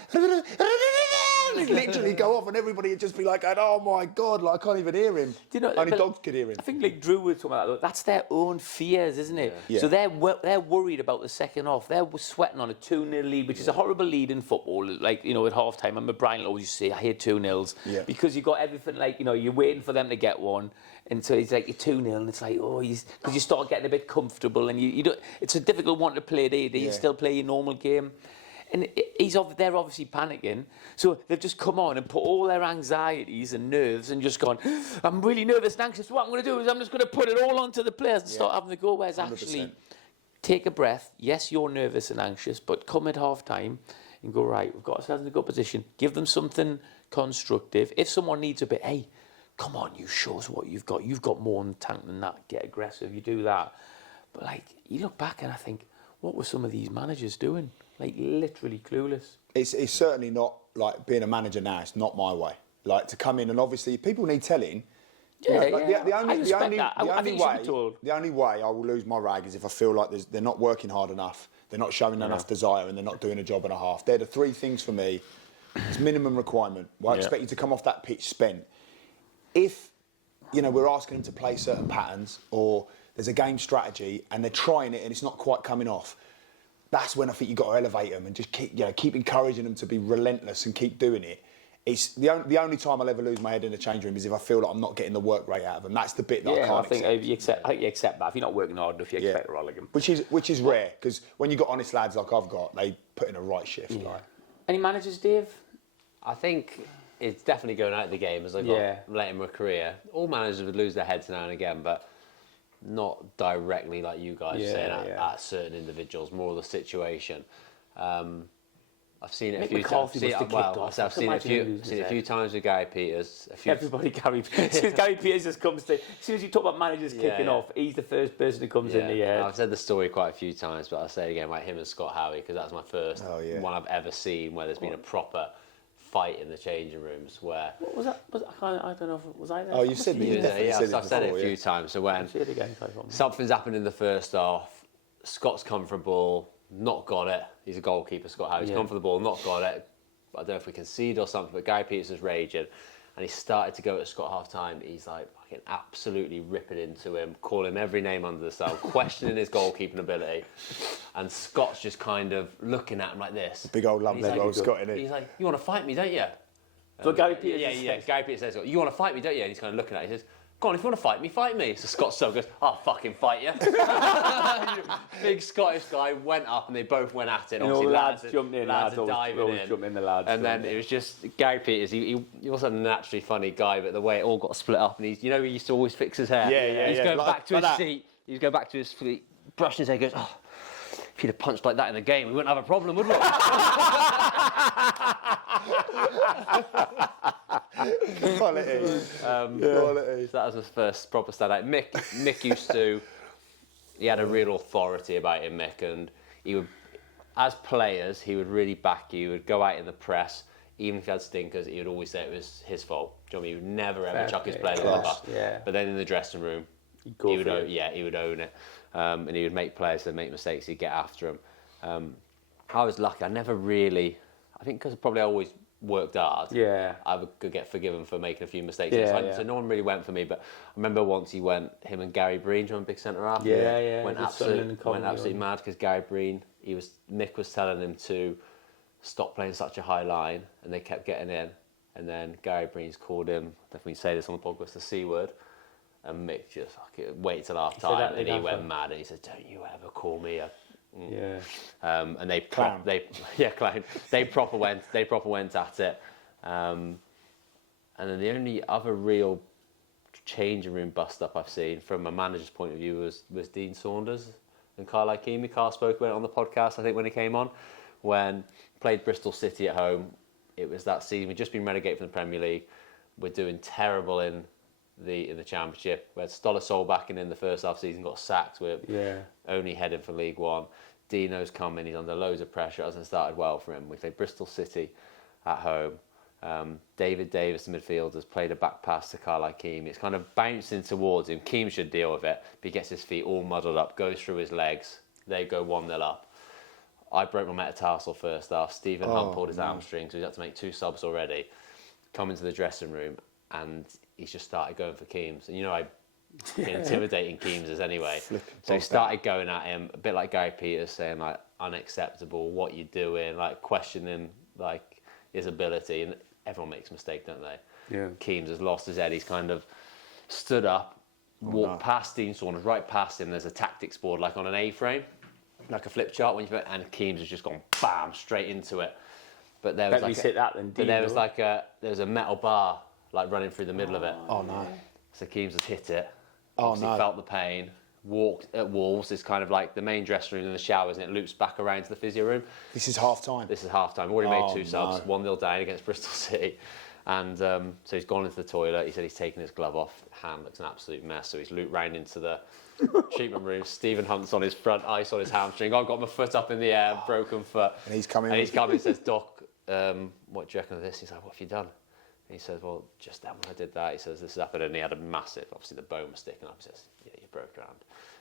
He'd literally go off, and everybody would just be like, "Oh my God!" Like, I can't even hear him. Do you know, only dogs could hear him. I think, like, Drew was talking about that. That's their own fears, isn't it? Yeah. So they're worried about the second half. They're sweating on a 2-0 lead, which is a horrible lead in football. Like, you know, at half time, I remember Brian always used to say, "I hate 2-0s," because you've got everything, like, you know, you're waiting for them to get one. And so it's like, you're 2-0, and it's like, because you start getting a bit comfortable, and you don't. It's a difficult one to play. Do you still play your normal game? And they're obviously panicking. So they've just come on and put all their anxieties and nerves and just gone, "I'm really nervous and anxious. What I'm going to do is I'm just going to put it all onto the players and start having to go." Whereas 100%. Actually, take a breath. Yes, you're nervous and anxious, but come at half time and go, "Right, we've got ourselves in a good position." Give them something constructive. If someone needs a bit, "Hey, come on, you show us what you've got. You've got more in the tank than that. Get aggressive. You do that. But like, you look back and I think, what were some of these managers doing? Like, literally clueless. It's certainly not like being a manager now. It's not my way. Like to come in and obviously people need telling. Yeah, The only way I will lose my rag is if I feel like they're not working hard enough, they're not showing enough desire, and they're not doing a job and a half. They're the three things for me. It's minimum requirement. I expect you to come off that pitch spent. If we're asking them to play certain patterns, or there's a game strategy and they're trying it and it's not quite coming off, that's when I think you've got to elevate them and just keep encouraging them to be relentless and keep doing it. It's the only time I'll ever lose my head in the change room is if I feel like I'm not getting the work rate out of them. That's the bit that I can't accept. I think you accept that. If you're not working hard enough, you expect a rolligan. Which is rare, because when you've got honest lads like I've got, they put in a right shift. Yeah. Any managers, Dave? I think it's definitely going out of the game as I got late in my career. All managers would lose their heads now and again, but not directly like you guys saying at certain individuals, more of the situation. I've seen it a few times. I've seen it a few times with Gary Peters. Everybody, Gary Peters. Gary Peters just comes to. As soon as you talk about managers kicking off, he's the first person who comes in the head. I've said the story quite a few times, but I'll say it again, like him and Scott Howie, because that's my first one I've ever seen where there's been a proper fight in the changing rooms. Where what was that? I don't know. Was I there? Oh, you said that. I've said it a few times. So when something's happened in the first half, Scott's come for a ball. Not got it. He's a goalkeeper, Scott Howe. He's come for the ball, not got it. I don't know if we concede or something, but Gary Peters is raging. And he started to go at Scott half time. He's like fucking absolutely ripping into him, calling him every name under the sun, questioning his goalkeeping ability. And Scott's just kind of looking at him like this. Big old love leg old Scott, innit? He's like, you want to fight me, don't you? So Gary Peters Gary Peters says, you want to fight me, don't you? And he's kind of looking at it. He says, go on, if you want to fight me, fight me. So Scott so goes, I'll fucking fight you. Big Scottish guy went up and they both went at it. And all the lads jumped in. Lads are diving in. And then it was just Gary Peters. He was a naturally funny guy, but the way it all got split up, and he used to always fix his hair. He's going back to his seat. He's going back to his feet, brushing his hair. Goes, oh, if you'd have punched like that in the game, we wouldn't have a problem, would we? Quality. So that was his first proper standout. Mick used to. He had a real authority about him, Mick, and he would, as players, he would really back you. He would go out in the press, even if he had stinkers. He would always say it was his fault. Do you know what I mean? He would never ever chuck his players on the bus. Yeah. But then in the dressing room, he would own it, and he would make players that make mistakes. He'd get after them. I was lucky. I never really. I think because probably I always worked hard, I could get forgiven for making a few mistakes. So no one really went for me, but I remember once him and Gary Breen, on big centre half, went absolutely mad because Gary Breen, Mick was telling him to stop playing such a high line, and they kept getting in, and then Gary Breen's called him, definitely say this on the podcast, the C word, and Mick just waited till half time, and he went mad, and he said, "Don't you ever call me a..." And they clown. They proper went at it. And then the only other real changing room bust up I've seen from a manager's point of view was Dean Saunders and Carl Ikeme. Carl spoke about it on the podcast, I think, when he came on, when played Bristol City at home. It was that season. We'd just been relegated from the Premier League. We're doing terrible in the Championship. We had Stolar Solbakken in the first half season, got sacked. We're only heading for League One. Dino's come in, he's under loads of pressure. It hasn't started well for him. We played Bristol City at home. David Davis, the midfielder, has played a back pass to Carl Ikeme. It's kind of bouncing towards him. Keane should deal with it, but he gets his feet all muddled up, goes through his legs. They go 1-0 up. I broke my metatarsal first half. Stephen Hunt pulled his hamstring, so he's had to make 2 subs already. Come into the dressing room, and he's just started going for Keames. And I intimidating Keames is anyway. So he started going at him, a bit like Gary Peters, saying like, unacceptable, what you doing, like questioning like his ability. And everyone makes mistakes, don't they? Yeah. Keames has lost his head. He's kind of stood up, walked past Dean Saunders, right past him. There's a tactics board like on an A-frame, like a flip chart, and Keames has just gone bam straight into it. But there was there was a metal bar like running through the middle of it. Oh no! So Keames had hit it. Obviously felt the pain. Walked at Wolves. It's kind of like the main dressing room and the showers, and it loops back around to the physio room. This is half time. Already made 2 subs. 1-0 down against Bristol City. And so he's gone into the toilet. He said he's taken his glove off. Hand looks an absolute mess. So he's looped round into the treatment room. Stephen Hunt's on his front, ice on his hamstring. I've got my foot up in the air, broken foot. And he's coming. And he's coming and says, Doc, what do you reckon of this? He's like, what have you done? And he says, well, just then when I did that, he says, this has happened. And he had a massive, obviously the bone was sticking up. He says, yeah, you broke your hand.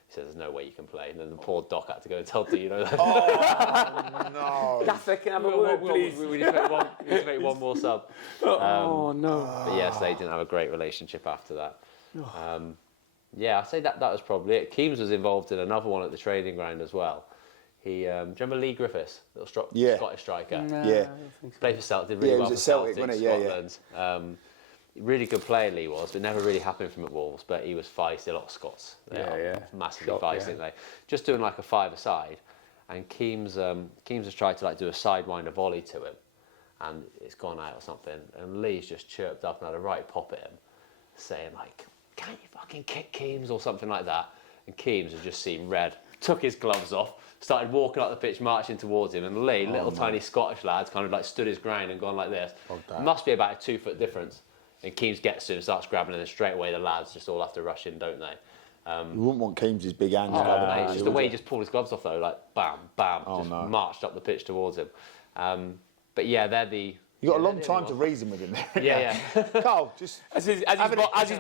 He says, there's no way you can play. And then the poor Doc had to go and tell Dino that. Oh, no. Gaffer, can I have a word, please? We need to make one more sub. Oh, no. But yes, they didn't have a great relationship after that. Yeah, I'd say that was probably it. Keames was involved in another one at the training ground as well. He, do you remember Lee Griffiths, little Scottish striker? No, Yeah. I don't think so. Played for Celtic, did really well he for was at Celtic, Celtic, wasn't he? Yeah, Scotland. Really good player Lee was, but never really happened for him at Wolves. But he was feisty, a lot of Scots. They are massively feisty, aren't they? Just doing like a five-a-side, and Keames has tried to like do a sidewinder volley to him, and it's gone out or something. And Lee's just chirped up and had a right pop at him, saying like, "Can't you fucking kick Keames?" or something like that. And Keames had just seen red, took his gloves off, started walking up the pitch, marching towards him, and Lee, tiny Scottish lads, kind of like stood his ground and gone like this. Must be about a 2 foot difference. And Keames gets to him, starts grabbing him, and straight away the lads just all have to rush in, don't they? You wouldn't want Keames' big hands. Mate, it's just the way he just pulled his gloves off though, like bam, bam, marched up the pitch towards him. But yeah, they're the. You got a long time to reason with him there. Yeah. Carl, just As he's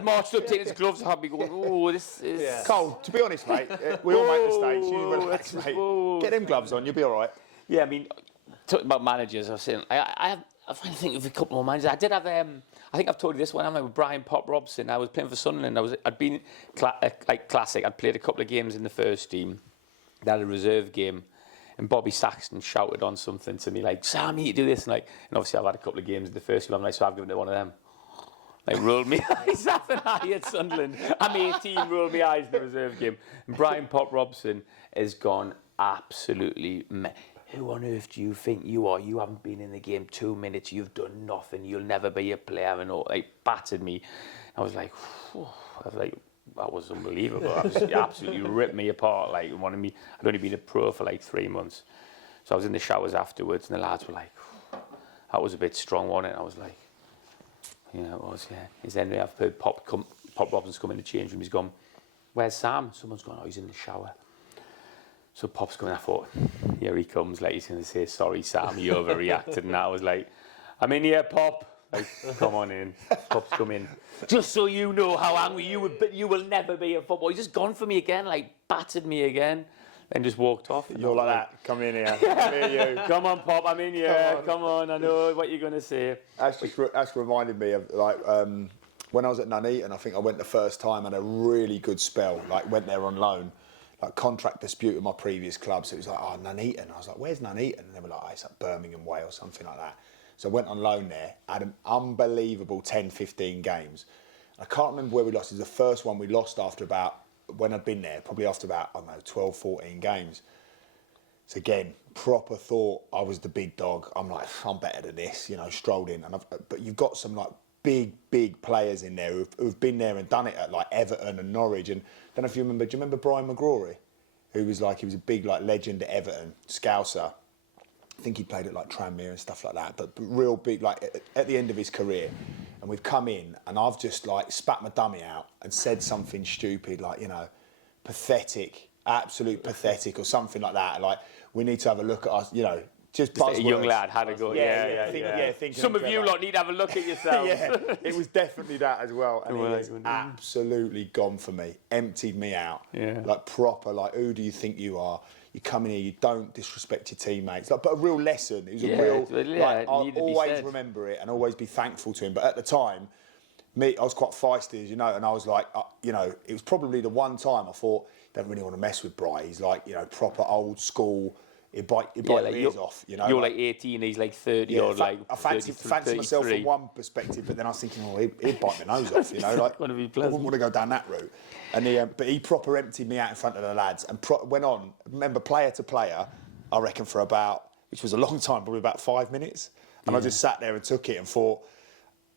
marched up, taking his gloves off, he going, oh, this is... Yeah. Carl, to be honest, mate, we all make mistakes. You relax, mate. Get them gloves on, you'll be all right. Yeah, I mean, talking about managers, I was saying, I'm trying to think of a couple more managers. I did have, I think I've told you this one, with Brian Pop Robson. I was playing for Sunderland. I'd been classic. I'd played a couple of games in the first team. They had a reserve game, and Bobby Saxton shouted on something to me like, "Sam, you need to do this." And obviously I've had a couple of games in the first team. I'm like, so I've given it one of them. Like, rolled me eyes up and I at Sunderland. I'm 18, rolled me eyes in the reserve game. And Brian Pop Robson has gone absolutely. Who on earth do you think you are? You haven't been in the game 2 minutes. You've done nothing. You'll never be a player. And all, like, battered me. I was like, that was unbelievable. He absolutely ripped me apart. Like, wanted me. I'd only been a pro for like 3 months, so I was in the showers afterwards, and the lads were like, "That was a bit strong, wasn't it?" I was like, "Yeah, it was." Yeah. Is then I've heard Pop Robson's come in the change room. He's gone, "Where's Sam?" Someone's gone, "Oh, he's in the shower." So Pop's coming. I thought, here he comes. Like, he's going to say, "Sorry, Sam, you overreacted." And I was like, "I'm in here, Pop." Like, come on in. Pop's come in. Just so you know how angry you would, but you will never be a footballer. He's just gone for me again, like battered me again, and just walked off. You're like that. Come in here. Come here, you. Come on, Pop. I'm in here. Come on. I know what you're going to say. That's reminded me of like when I was at Nuneaton. I think I went the first time and had a really good spell. Like, went there on loan. Like, contract dispute with my previous club. So it was like, oh, Nuneaton. I was like, where's Nuneaton? And they were like, oh, it's like Birmingham Way or something like that. So I went on loan there, had an unbelievable 10, 15 games. I can't remember where we lost. It was the first one we lost after about, when I'd been there, probably after about, 12, 14 games. So again, proper thought I was the big dog. I'm like, I'm better than this, strolled in. But you've got some like big players in there who've been there and done it at like Everton and Norwich. And I don't know if you remember, do you remember Brian McGrory? He was a big like legend at Everton, Scouser. I think he played at like Tranmere and stuff like that, but real big, like at the end of his career. And we've come in and I've just like spat my dummy out and said something stupid, like, pathetic, absolute pathetic or something like that. Like, we need to have a look at us, just buzzwords. A young lad had a go. Yeah. Some of you lot need to have a look at yourselves. Yeah, it was definitely that as well. And he has absolutely gone for me, emptied me out. Yeah. Like, proper, like, who do you think you are? You come in here, you don't disrespect your teammates. Like, but a real lesson. It was a real, I'll always remember it and always be thankful to him. But at the time, I was quite feisty, as you know, and I was like, it was probably the one time I thought, don't really want to mess with Bri. He's like, proper old school. He'd bite your ears off, You're like 18, he's like 30 or like I fancy myself from one perspective, but then I was thinking, he'd bite my nose off, like, I wouldn't want to go down that route. And but he proper emptied me out in front of the lads and went on, remember, player to player, I reckon for about, which was a long time, probably about 5 minutes. And I just sat there and took it and thought,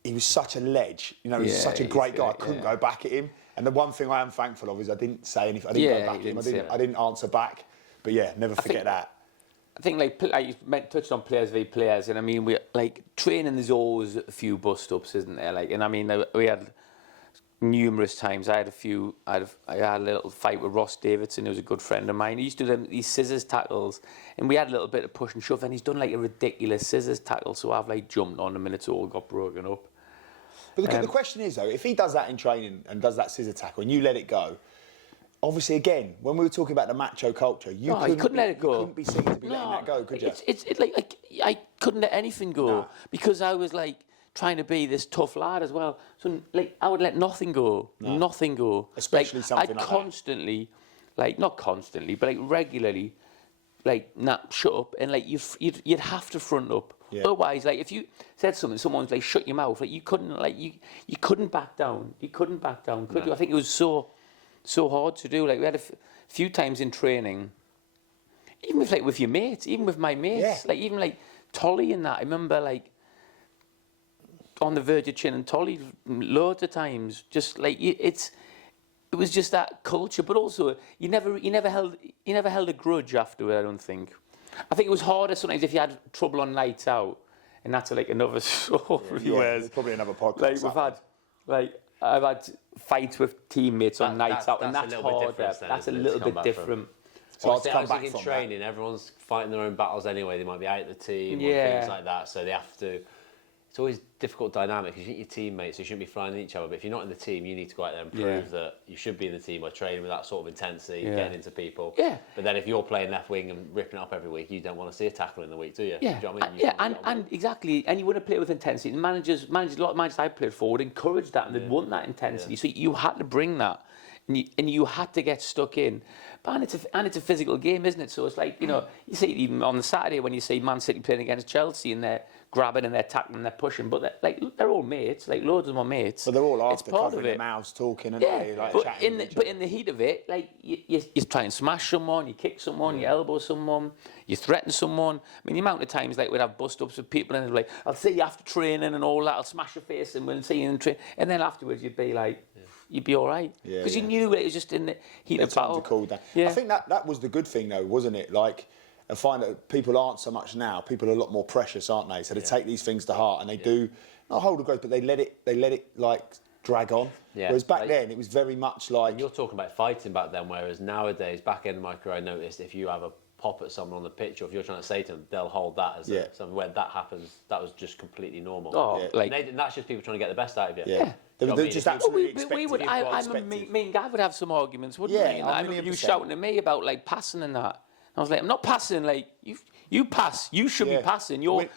he was such a ledge, he was such a great guy, I couldn't go back at him. And the one thing I am thankful of is I didn't say anything, I didn't go back at him, I didn't answer back. But yeah, never forget that. I think like you touched on players v players, and I mean we like training. There's always a few bust ups, isn't there? Like, and I mean we had numerous times. I had a little fight with Ross Davidson, who was a good friend of mine. He used to do these scissors tackles, and we had a little bit of push and shove, and he's done like a ridiculous scissors tackle. So I've like jumped on him, and it's all got broken up. But the question is though, if he does that in training and does that scissor tackle, and you let it go. Obviously, again, when we were talking about the macho culture, you couldn't let it go. You couldn't be seen to be letting that go, could you? It's like I couldn't let anything go because I was like trying to be this tough lad as well. So like I would let nothing go, nothing go. Especially like, something I'd like constantly, like not constantly, but like regularly, like shut up, and like you'd have to front up. Yeah. Otherwise, like if you said something, someone's like shut your mouth, like you couldn't back down. You couldn't back down, could you? I think it was so hard to do. Like we had a few times in training, even with your mates, even with my mates, like even like Tolly and that. I remember like on the verge of chin and Tolly loads of times. Just like it was just that culture, but also you never held a grudge afterward. I don't think. I think it was harder sometimes if you had trouble on nights out, and that's like another story. Yeah, probably another podcast. I've had fights with teammates on nights out, and that's harder. That's a little bit different. So I think in training, everyone's fighting their own battles anyway. They might be out of the team or things like that, so they have to. It's always a difficult dynamic because you think your teammates, you shouldn't be flying at each other. But if you're not in the team, you need to go out there and prove that you should be in the team by training with that sort of intensity, getting into people. Yeah. But then if you're playing left wing and ripping it up every week, you don't want to see a tackle in the week, do you? Yeah. Do you know what I mean? And exactly. And you want to play with intensity. And managers, a lot of managers I played for would encourage that, and they'd want that intensity. So you had to bring that, and you had to get stuck in. But it's a physical game, isn't it? So it's like, you see it even on the Saturday when you see Man City playing against Chelsea and they're grabbing and they're tackling and they're pushing, but they're all mates, like loads of them are mates. But they're all after it's part covering of it. their mouths, talking and but in the heat of it, like you try and smash someone, you kick someone, you elbow someone, you threaten someone. I mean, the amount of times like we'd have bust-ups with people and they'd be like, I'll see you after training and all that, I'll smash your face and we'll see you in training. And then afterwards you'd be like, you'd be all right. Because you knew it was just in the heat of battle. Cool down. I think that was the good thing though, wasn't it? Like, I find that people aren't so much now. People are a lot more precious, aren't they? So they take these things to heart and they do not hold a grudge, but they let it like drag on. Yeah. Whereas back then it was very much like you're talking about fighting back then, whereas nowadays, back in my career, I noticed if you have a pop at someone on the pitch, or if you're trying to say to them, they'll hold that as something. When that happens, that was just completely normal. And that's just people trying to get the best out of you. Yeah. They're just absolutely me and Gav would have some arguments, wouldn't we? I remember you shouting at me about like passing and that. I was like, I'm not passing. Like you pass. You should be passing. You're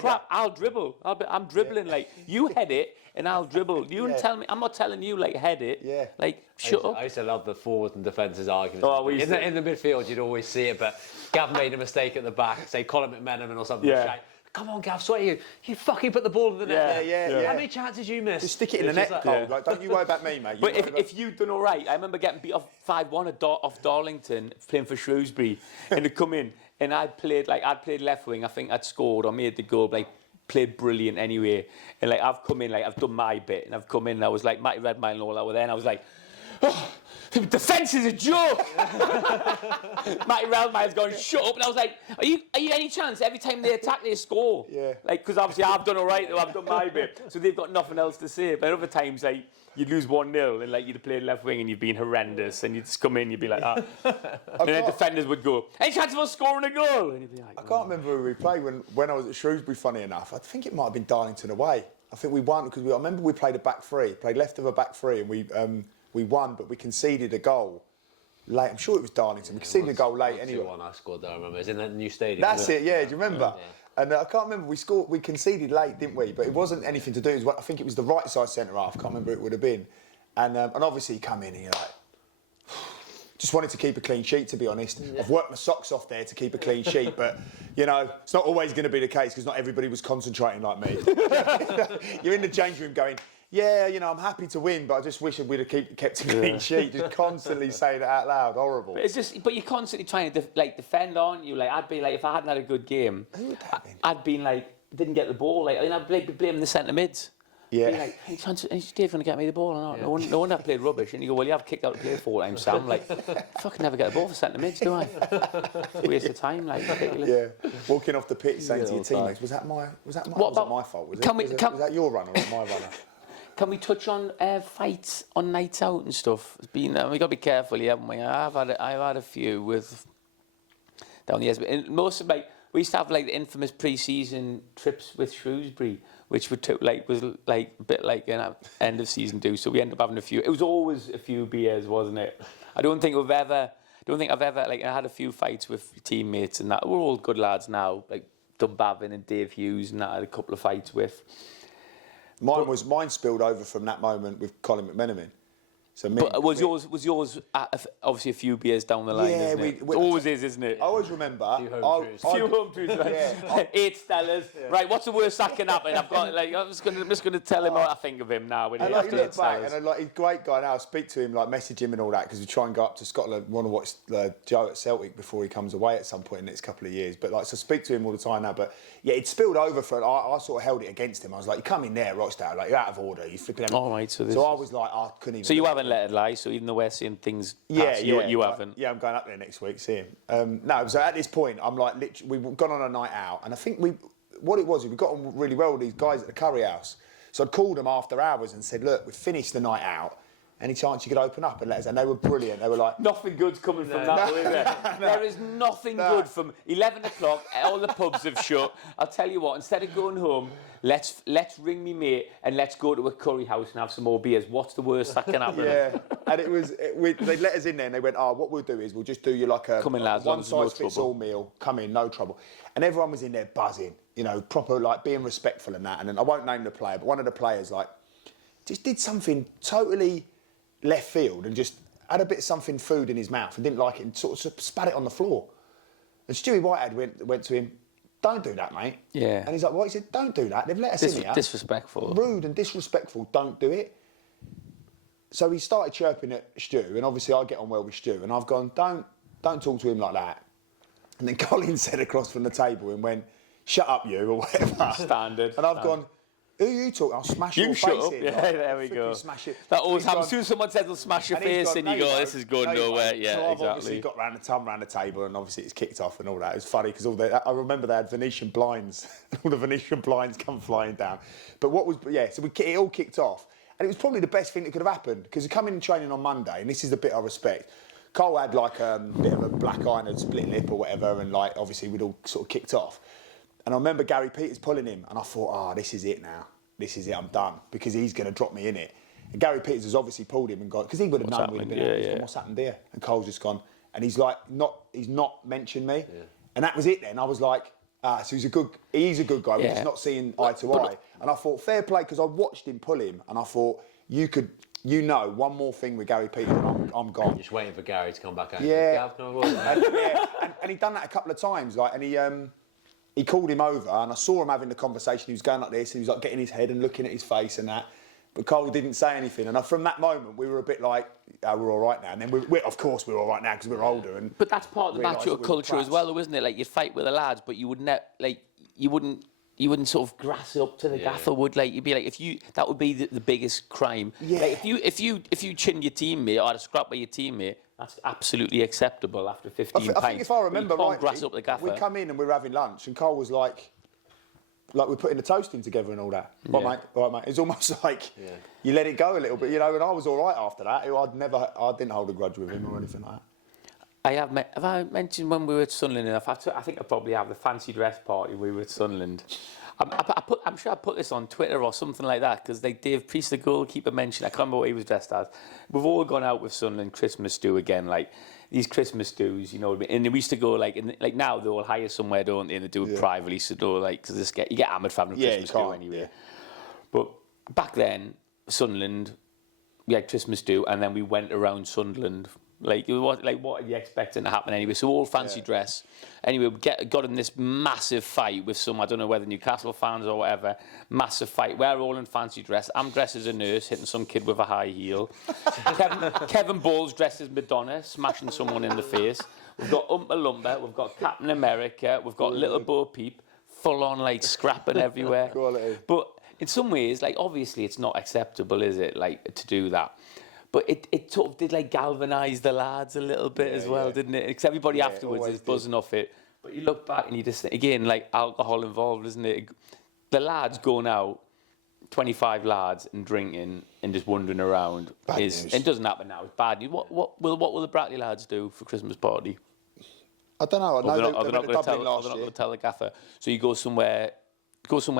crap. I'll dribble. I'm dribbling. Like you head it and I'll dribble. You don't tell me. I'm not telling you like head it. Yeah. Like shut up. I used to love the forwards and defences arguments. Oh, in the midfield, you'd always see it. But Gav made a mistake at the back. Say Colin McMenamin or something. Yeah. Come on, Gav, sweat you. You fucking put the ball in the net. Yeah. How many chances you missed? Just stick it in the net, Cole. Like, don't you worry about me, mate. But if you'd done all right, I remember getting beat off 5-1 off Darlington, playing for Shrewsbury, and they'd come in, and I'd played left wing. I think I'd scored or made the goal, like played brilliant anyway. And like I've come in, like I've done my bit, and I've come in, and I was like Matty Redmayne and all that were there, and I was like, oh, the defence is a joke. Matty Redmayne's going, shut up. And I was like, are you any chance every time they attack, they score? Yeah. Like, because obviously I've done all right, though, I've done my bit. So they've got nothing else to say. But other times, like, you'd lose 1-0 and, like, you'd play left wing and you'd been horrendous. And you'd just come in, you'd be like, and then defenders would go, any chance of us scoring a goal? And you'd be like, I can't remember who we played when I was at Shrewsbury, funny enough. I think it might have been Darlington away. I think we won because I remember we played a back three, played left of a back three, and we won, but we conceded a goal late. I'm sure it was Darlington. We conceded a goal late anyway. 2-1 I scored there, I remember. It was in that new stadium. That's it, yeah. Do you remember? Yeah. And I can't remember. We conceded late, didn't we? But it wasn't anything to do. I think it was the right side centre half. I can't remember who it would have been. And obviously you come in and you're like, just wanted to keep a clean sheet, to be honest. Yeah. I've worked my socks off there to keep a clean sheet, but, it's not always going to be the case because not everybody was concentrating like me. You're in the change room going, yeah, I'm happy to win, but I just wish we'd have kept a clean sheet. Just constantly saying it out loud. Horrible. But you're constantly trying to defend, aren't you? Like, I'd be like, if I hadn't had a good game, who would that have been? I'd been like, didn't get the ball. Like, I'd be blaming the centre mids. Yeah. Be like, hey, is Dave going to get me the ball or not? No wonder I played rubbish. And you go, well, you have kicked out the play 4 times, Sam. Like, fucking never get the ball for centre mids, do I? It's a waste of time, like, ridiculous. Yeah, walking off the pitch saying to your teammates, was that my fault? Was that your runner or my runner? Can we touch on fights on nights out and stuff? It's been we got to be careful, haven't we? I've had a few with down the years, but most of we used to have like the infamous pre-season trips with Shrewsbury, which was a bit like an end of season do. So we ended up having a few. It was always a few beers, wasn't it? I don't think I've ever I had a few fights with teammates and that. We're all good lads now, like Dunbavin and Dave Hughes, and that I had a couple of fights with. Mine spilled over from that moment with Colin McMenamin. So was yours obviously a few beers down the line? Yeah, isn't it? It always is, isn't it? I always remember. A few home truths, right? Yeah. 8 Stellas. Yeah. Right, what's the worst that can happen? I've got I'm just gonna tell him what I think of him now. When and like, you look back, and like he's a great guy now. I speak to him, like message him and all that, because we try and go up to Scotland. Want to watch Joe at Celtic before he comes away at some point in the next couple of years. But like, so I speak to him all the time now. But yeah, it spilled over I sort of held it against him. I was like, you come in there, Rochdale, like you're out of order. You flipping. All right, so I was like, I couldn't even. So you haven't let it lie. So even though we're seeing things, you haven't. Yeah, I'm going up there next week, see him. No, so at this point, I'm like, literally, we've gone on a night out, and I think we got on really well with these guys at the Curry House. So I'd called them after hours and said, look, we've finished the night out. Any chance you could open up and let us? And they were brilliant. They were like, nothing good's coming from that, is there? There is nothing good from 11 o'clock. All the pubs have shut. I'll tell you what. Instead of going home, let's ring me mate and let's go to a curry house and have some more beers. What's the worst that can happen? Yeah, and they let us in there and they went, what we'll do is we'll just do you like a one-size-fits-all meal. Come in, no trouble. And everyone was in there buzzing, proper, like being respectful and that. And then I won't name the player, but one of the players like just did something totally left field and just had a bit of something food in his mouth and didn't like it and sort of spat it on the floor. And Stewie Whitehead went to him, don't do that, mate. Yeah. And he's like, what? He said, don't do that. They've let us in here. Disrespectful. Rude and disrespectful. Don't do it. So he started chirping at Stu, and obviously I get on well with Stu, and I've gone, don't talk to him like that. And then Colin said across from the table and went, shut up, you, or whatever. Standard. And I've gone, who are you talking? I'll smash your face in. Yeah, like, there we go. Smash it. That always happens. As soon as someone says they'll smash your face and you go, this is going nowhere. Yeah, so I've exactly. obviously got round the table and obviously it's kicked off and all that. It was funny because I remember they had Venetian blinds. All the Venetian blinds come flying down. But so it all kicked off. And it was probably the best thing that could have happened because we come in training on Monday, and this is the bit I respect. Cole had like a bit of a black eye and a split lip or whatever, and like obviously we'd all sort of kicked off. And I remember Gary Peters pulling him, and I thought, this is it now. This is it, I'm done, because he's going to drop me in it. And Gary Peters has obviously pulled him and gone, because he would have known we'd have been out. He's gone, what's happened there? And Cole's just gone, and he's like, he's not mentioned me. Yeah. And that was it then. I was like, so he's a good guy, we're just not seeing eye to eye. And I thought, fair play, because I watched him pull him, and I thought, one more thing with Gary Peters, and I'm gone. Just waiting for Gary to come back out. Yeah. And he'd done that a couple of times, like, and he called him over, and I saw him having the conversation. He was going like this, and he was like getting his head and looking at his face and that. But Cole didn't say anything, and from that moment we were a bit like, we're all right now. And then of course we're all right now because we're older. But that's part of the macho culture as well, though, isn't it? Like you'd fight with the lads, but you wouldn't you wouldn't sort of grass up to the gaffer, would like you'd be like that would be the biggest crime. Yeah. Like if you chinned your teammate or had a scrap with your teammate, that's absolutely acceptable after 15 pints. I think if I remember right, grass up the gaffer. We come in and we were having lunch, and Cole was like we're putting the toast in together and all that. Right, mate. It's almost like you let it go a little bit, And I was all right after that. I didn't hold a grudge with him or anything like that. Have I mentioned when we were at Sunderland? I think I probably have the fancy dress party we were at Sunderland. I'm sure I put this on Twitter or something like that because Dave Priest, the goalkeeper, mentioned. I can't remember what he was dressed as. We've all gone out with Sunderland Christmas do again, like these Christmas do's, you know what I mean? And we used to go like now they all hire somewhere, don't they? And they do it privately, so because you get hammered for having a Christmas do anyway. Yeah. But back then, Sunderland, we had Christmas do, and then we went around Sunderland. What are you expecting to happen anyway? So all fancy dress. Anyway, we got in this massive fight with some, I don't know whether Newcastle fans or whatever, massive fight. We're all in fancy dress. I'm dressed as a nurse, hitting some kid with a high heel. Kevin Ball's dressed as Madonna, smashing someone in the face. We've got Oompa Loompa, we've got Captain America, we've got Little Bo Peep, full on like scrapping everywhere. Quality. But in some ways, like obviously it's not acceptable, is it? Like to do that. But it sort of did like galvanise the lads a little bit as well, didn't it? Because everybody afterwards is buzzing off it. But you look back and you just think, again, like alcohol involved, isn't it? The lads going out, 25 lads and drinking and just wandering around it doesn't happen now. It's bad. What will the Brackley lads do for Christmas party? I don't know. I know They're not going to tell the gaffer. So you go somewhere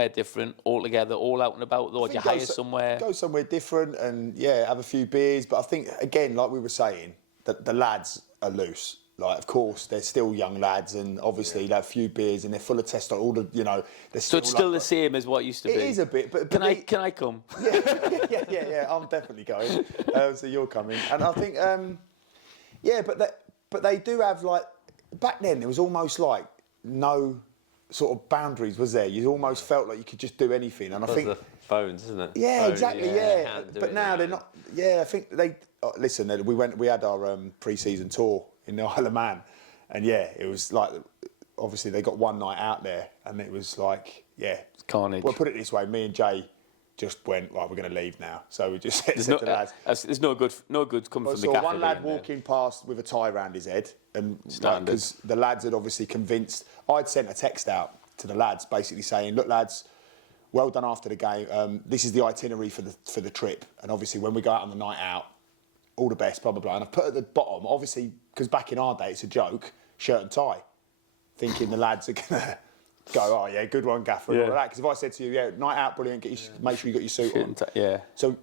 different altogether, all out and about, or do you hire somewhere? Go somewhere different and, have a few beers. But I think, again, like we were saying, that the lads are loose. Like, of course, they're still young lads and obviously they have a few beers and they're full of testosterone. All the, they're so it's still the same as what it used to be? It is a bit. But can I come? Yeah, I'm definitely going. So you're coming. And I think, but they do have, like, back then, it was almost like no sort of boundaries, was there? You almost felt like you could just do anything. And I think the phones, isn't it? Yeah, phones, exactly. Yeah. But now they're not. Yeah, I think they. Listen, we had our pre-season tour in the Isle of Man, and it was like, obviously they got one night out there, and it was like, it's carnage. Well, put it this way, me and Jay just went, right, we're going to leave now. So we just said to the lads, there's no good coming from the gaffer. One lad walking past with a tie around his head, and because the lads had obviously convinced, I'd sent a text out to the lads basically saying, look lads, well done after the game. This is the itinerary for the trip, and obviously when we go out on the night out, all the best, blah blah blah. And I've put at the bottom, obviously, because back in our day it's a joke, shirt and tie, thinking the lads are gonna go, oh yeah, good one, gaffer, and all of that. Because if I said to you, night out, brilliant, make sure you got your suit on. So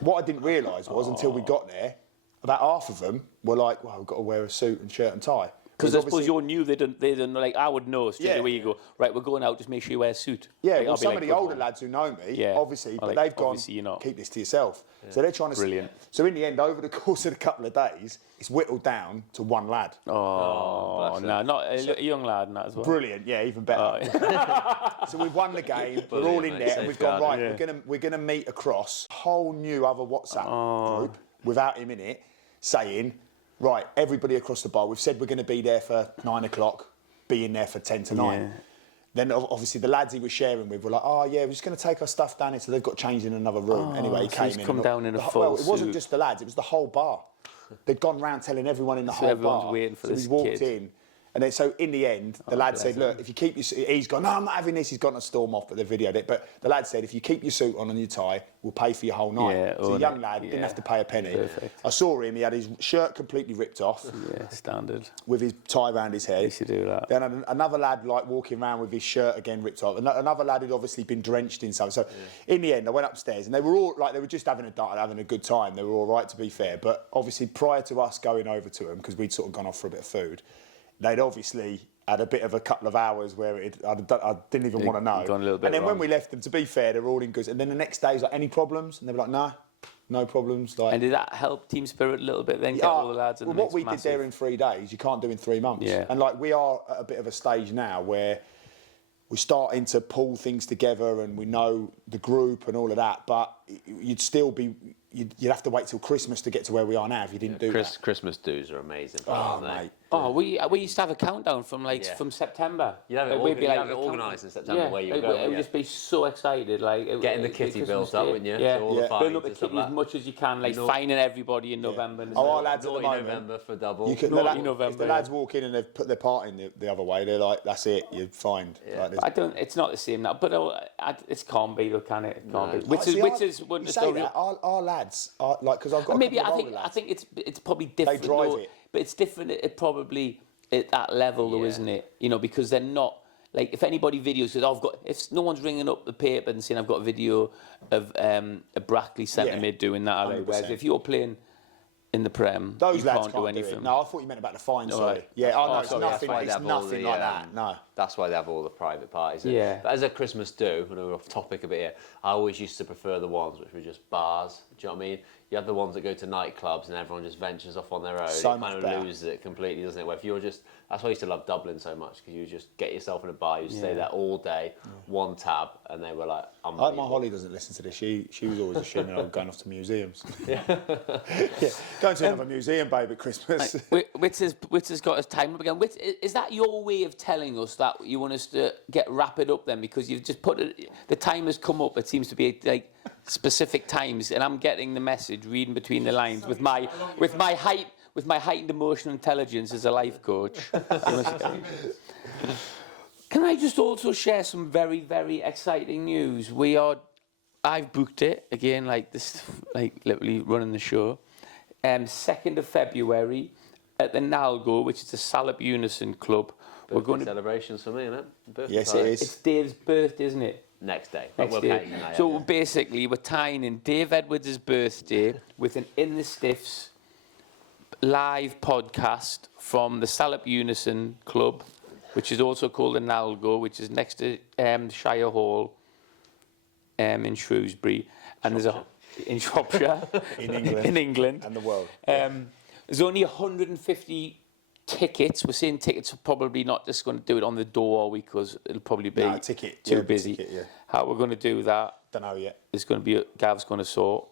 what I didn't realise was until we got there, about half of them were like, well, we've got to wear a suit and shirt and tie. Because I suppose you knew they didn't like, I would know straight away. You go, right, we're going out, just make sure you wear a suit. Yeah, like, well, some of the older lads who know me, obviously, but they've gone, keep this to yourself. Yeah. So they're trying to... Brilliant. So in the end, over the course of a couple of days, it's whittled down to one lad. Oh no, not a young lad and that as well. Brilliant, yeah, even better. So we've won the game, we're all in there, and we've gone, right, we're gonna meet across a whole new other WhatsApp group without him in it, saying... Right, everybody across the bar, we've said we're going to be there for 9 o'clock, be in there for 10 to 9. Yeah. Then obviously the lads he was sharing with were like, oh yeah, we're just going to take our stuff down here, so they've got changed in another room. Anyway, he came in. Come down in a full Well, it wasn't just the lads, it was the whole bar. They'd gone round telling everyone in the whole everyone's bar. Waiting for this we walked in. And then, so in the end, the lad said, look, if you keep your suit, he's gone, no, I'm not having this, he's gone to storm off, but they videoed it. But the lad said, if you keep your suit on and your tie, we'll pay for your whole night. Yeah, so a young lad, didn't have to pay a penny. Perfect. I saw him, he had his shirt completely ripped off. Yeah, standard. With his tie around his head. He used to do that. Then another lad, like, walking around with his shirt again ripped off. Another lad had obviously been drenched in something. So in the end, I went upstairs, and they were all, like, they were just having a good time. They were all right, to be fair. But obviously, prior to us going over to them, because we'd sort of gone off for a bit of food, they'd obviously had a bit of a couple of hours where I didn't even want to know. Gone a little bit and then wrong. when we left them, to be fair, they were all in good. And then the next day, was like, any problems? And they were like, no problems. Like, and did that help team spirit a little bit then? Get all the lads in the what mix? we Massive. did there in 3 days, you can't do in 3 months. Yeah. And like, we are at a bit of a stage now where we're starting to pull things together and we know the group and all of that, but you'd still be... You'd have to wait till Christmas to get to where we are now if you didn't do that. Christmas dues are amazing. Mate. Oh, we used to have a countdown from from September. You'd have it, organised in September where you go. We'd just be so excited, like getting the kitty built up, wouldn't you? Yeah, so all the build up the kitty as much as you can, like finding everybody in November. Our lads at the moment, November for double. If the lads walk in and they've put their part in the other way, they're like, that's it, you're fine. Yeah. Like, I don't. It's not the same now, but it can't be, though, can it? It can't be. Which is one of the story. Our lads are like, because I've got maybe I think it's probably different. They drive it, but it's different. It probably at that level, though, isn't it? You know, because they're not like, if anybody videos says, if no one's ringing up the paper and saying I've got a video of a Brackley centre mid doing that, whereas if you're playing in the Prem, those you lads can't do anything. Do it. No, I thought you meant about the fine. Sorry. Right. Yeah, it's sorry, nothing. It's nothing like that. No. That's why they have all the private parties. Yeah. But as a Christmas do, when we're off topic a bit here, I always used to prefer the ones which were just bars, Do you know what I mean? You have the ones that go to nightclubs and everyone just ventures off on their own. So it much kind better. of loses it completely, doesn't it? Where if you're just, that's why I used to love Dublin so much, because you just get yourself in a bar, you stay there all day, one tab, and they were like, I hope unbelievable. my Holly doesn't listen to this. She was always assuming I was going off to museums. Yeah. Going to another museum, babe, at Christmas. Wits has got his time up again. Wits, is that your way of telling us that you want us to wrap it up then? Because you've just put it, the time has come up. It seems to be like specific times, and I'm getting the message, reading between the lines with my heightened emotional intelligence as a life coach. Can I just also share some very, very exciting news? I've booked it again, like literally running the show. 2nd of February at the Nalgo, which is the Salop Unison Club. We're going to celebrations for me, isn't it? Birthday Yes, it party. is. It's Dave's birthday, isn't it? Next day. Next We'll day. count tonight, So yeah. basically, we're tying in Dave Edwards' birthday with an In the Stiffs live podcast from the Salop Unison Club, which is also called the Nalgo, which is next to Shire Hall in Shrewsbury, and in Shropshire, in England, And the world. There's only 150 tickets. We're saying tickets are probably not just going to do it on the door, because it'll probably be No, ticket, too yeah, busy. ticket, yeah. How we're going to do that Don't know yet. is going to be Gav's going to sort.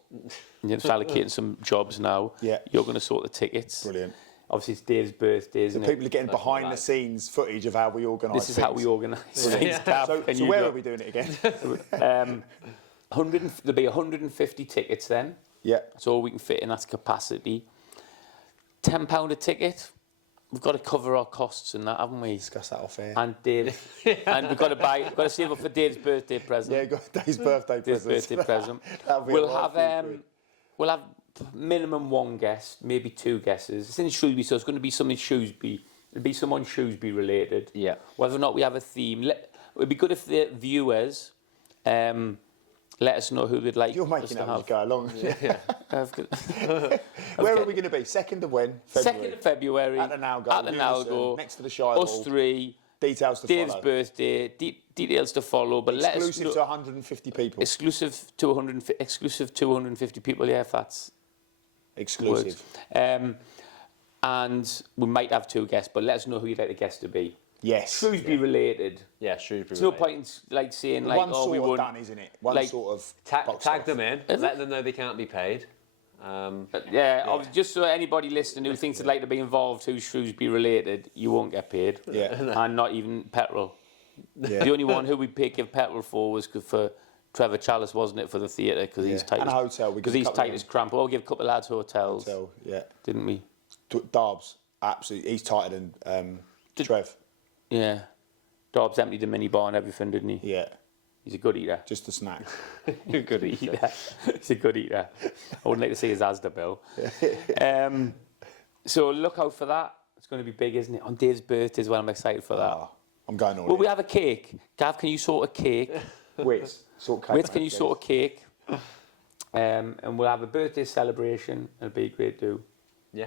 You're allocating some jobs now. Yeah. You're going to sort the tickets. Brilliant. Obviously, it's Dave's birthday, isn't People are it? getting That's behind right. the scenes footage of how we organise This is how we organise things. Gav, So can you where go? are we doing it again? 100, there'll be 150 tickets then. Yeah. That's all we can fit in. That's capacity. £10 a ticket. We've got to cover our costs and that, haven't we? Discuss that off air. And Dave, and we've got to save up for Dave's birthday present. Yeah, got Dave's birthday Dave's present. birthday present. That'll be We'll a lot have for you. we'll have minimum one guest, maybe two guesses. It's in Shrewsbury, so it's going to be something Shrewsbury. It'll be someone Shrewsbury related. Yeah. Whether or not we have a theme, it'd be good if the viewers let us know who they'd like. You're us making to that as you have. go along. I've Where got- are we going to be? 2nd of when? 2nd of February. At the Nalgo. At the Unison, Nalgo. next to the Shire Us Hall. three. Details to Dave's follow. birthday. Details to follow. But Exclusive let us to know. 150 people. Exclusive to 150 people. Yeah, if that's Exclusive. works. And we might have two guests, but let us know who you'd like the guest to be. Yes. Shrewsbury related. Yeah, Shrewsbury. There's no related. point in saying like, One oh, sort we of won. done, isn't it? One like, sort of boxed Tag off. them in. Is Let them know they can't be paid. Just so anybody listening who thinks they'd like to be involved who's Shrewsbury related, you won't get paid. Yeah. And not even petrol. Yeah. The only one who we give petrol for was for Trevor Chalice, wasn't it, for the theatre, because he's Yeah. tight. And a hotel. We Because give a he's couple tight of as cramp. Oh, give a couple of lads hotels, Hotel, yeah. didn't we? Darbs, absolutely. He's tighter than Trev. Yeah. Dobbs emptied the minibar and everything, didn't he? Yeah. He's a good eater. Just a snack. Good eater. He's a good eater. I wouldn't like to see his Asda bill. So look out for that. It's going to be big, isn't it? On Dave's birthday as well. I'm excited for that. Oh, I'm going all Will we in. have a cake? Gav, can you sort a cake? Wits. Sort cake. Wait, can you sort a cake? And we'll have a birthday celebration. It'll be great to Yeah.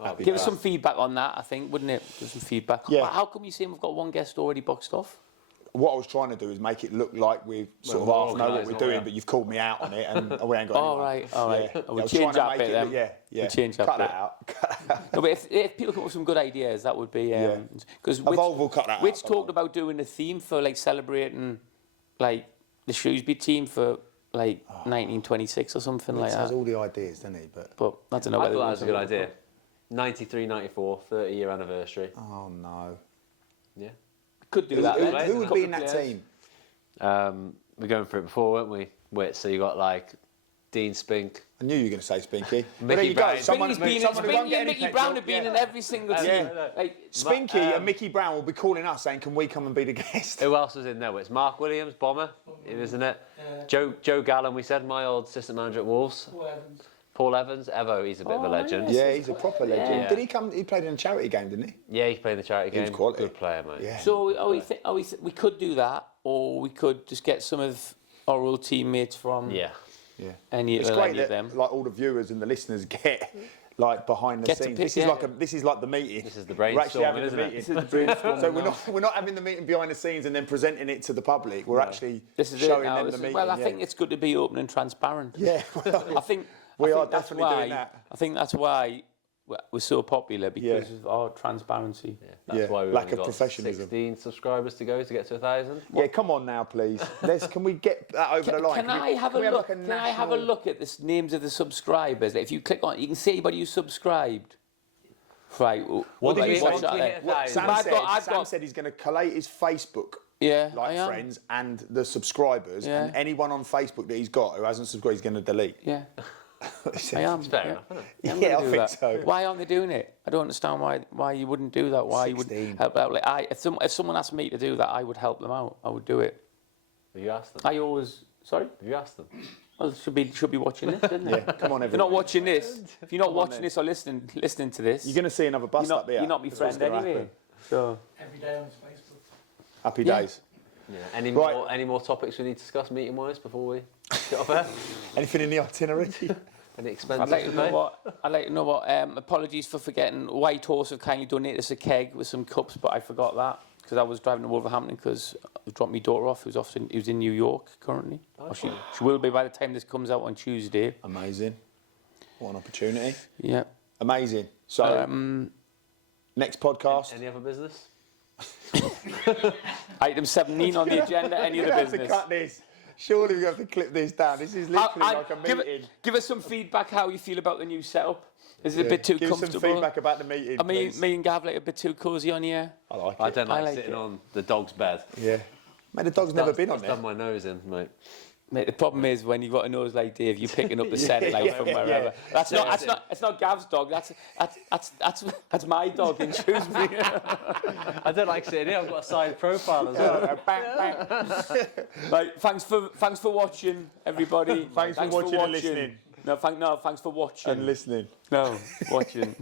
Oh, Happy give us birthday. some feedback on that, I think, wouldn't it? Give us some feedback. Yeah. How come you saying we've got one guest already boxed off? What I was trying to do is make it look like we sort we're of half know what organised, we're aren't doing, we? but you've called me out on it, and we ain't got All anyone. right, all right. Yeah. We'll I was change trying to that make bit it then. look- Yeah, yeah. We'll change that Cut bit. that out. Cut that out. No, but if people come up with some good ideas, that would be because Evolve will cut that Witch out. talked about doing a theme for like celebrating like the Shrewsbury team for like 1926 or something He like has that. all the ideas, doesn't he? But But I don't know. I whether thought that we was a can- good idea. 93, 94, 30-year anniversary. oh no. Yeah. Could do that. Who, then. who would Couple be of in that players. team? We're going for it before, weren't we? Wait, so you got like Dean Spink. I knew you were going to say Spinky. But Mickey there you go. Brown. Someone, Spinky's been in, someone who won't Spinky get and any Mickey petrol. Brown have been in every single team. Yeah. Like, Spinky and Mickey Brown will be calling us saying, "Can we come and be the guest?" Who else was in there? It's Mark Williams, bomber, isn't it? Joe Gallen, we said, my old assistant manager at Wolves. Paul Evans, Evo, he's a bit of a legend. Yeah, he's a proper legend. Yeah. Did he come? He played in a charity game, didn't he? Yeah, he's playing the charity He was game. quality. Good player, mate. Yeah. So we could do that, or we could just get some of our old teammates from Yeah. Yeah. any It's of great of that them. like all the viewers and the listeners get like behind the Get to scenes. pick- This is like the meeting. This is the We're actually having brainstorming, the isn't it? meeting. This is the brainstorming. So we're not having the meeting behind the scenes and then presenting it to the public. We're actually This is showing it now. them This the is- meeting. well, I yeah. think it's good to be open and transparent. Yeah, I think We I are think that's definitely doing why- that. I think that's why we're so popular because of our transparency. That's Yeah, why we've lack only of got professionalism. 16 subscribers to go to get to 1,000. Yeah, come on now, please. Can we get that over the line? Can I have a we look? like Can I have a look at the names of the subscribers? If you click on, you can see anybody who subscribed. Right. What did Like, you say? once we that hit there. 1,000, Sam I've said, got- Sam said he's going to collate his Facebook Yeah, like I am. friends and the subscribers, Yeah. and anyone on Facebook that he's got who hasn't subscribed, he's going to delete. Yeah, I am. fair yeah. enough, isn't it? Yeah, I'm Yeah, gonna I do think that. so. Why aren't they doing it? I don't understand why you wouldn't do that. Why you would 16. help out? Like if someone asked me to do that, I would help them out. I would do it. Have you asked them? I always sorry. Have you asked them? Well, should be watching this, shouldn't Yeah, they? come on, If you're not everyone. watching this, if you're not watching then. this or listening to this, You're going to see another bust up here. you're not my That's what's friend gonna anyway. happen. So Every day on his Facebook. Happy Yeah. days. Yeah. Any Right. more topics we need to discuss meeting-wise before we get off air? Anything in the itinerary? Any I'd expenses like to to know pay? what. I'd like to know what. Apologies for forgetting. White Horse have kindly donated us a keg with some cups, but I forgot that because I was driving to Wolverhampton because I dropped my daughter off. Who's in New York currently. Or she will be by the time this comes out on Tuesday. Amazing. What an opportunity. Yeah. Amazing. So, next podcast. Any other business? Item 17 on the agenda. Any We're other gonna have to business? cut this. Surely we have to clip this down. This is literally like a meeting. Give us some feedback how you feel about the new setup. Is it a bit too Give us comfortable? some feedback about the meeting, I mean, please. me and Gav like a bit too cosy on here. I like it. I don't like, like sitting it. on the dog's bed. Yeah. Mate, the dog's never been on It's there. done my nose in, mate. Mate, the problem is when you've got a nose like Dave, you're picking up the scent like from wherever. yeah. That's not Gav's dog. That's my dog in Shrewsbury. I don't like sitting here. I've got a side profile as well. Right, thanks for watching, everybody. Thanks for watching and listening. No, thanks for watching. And listening. No, watching.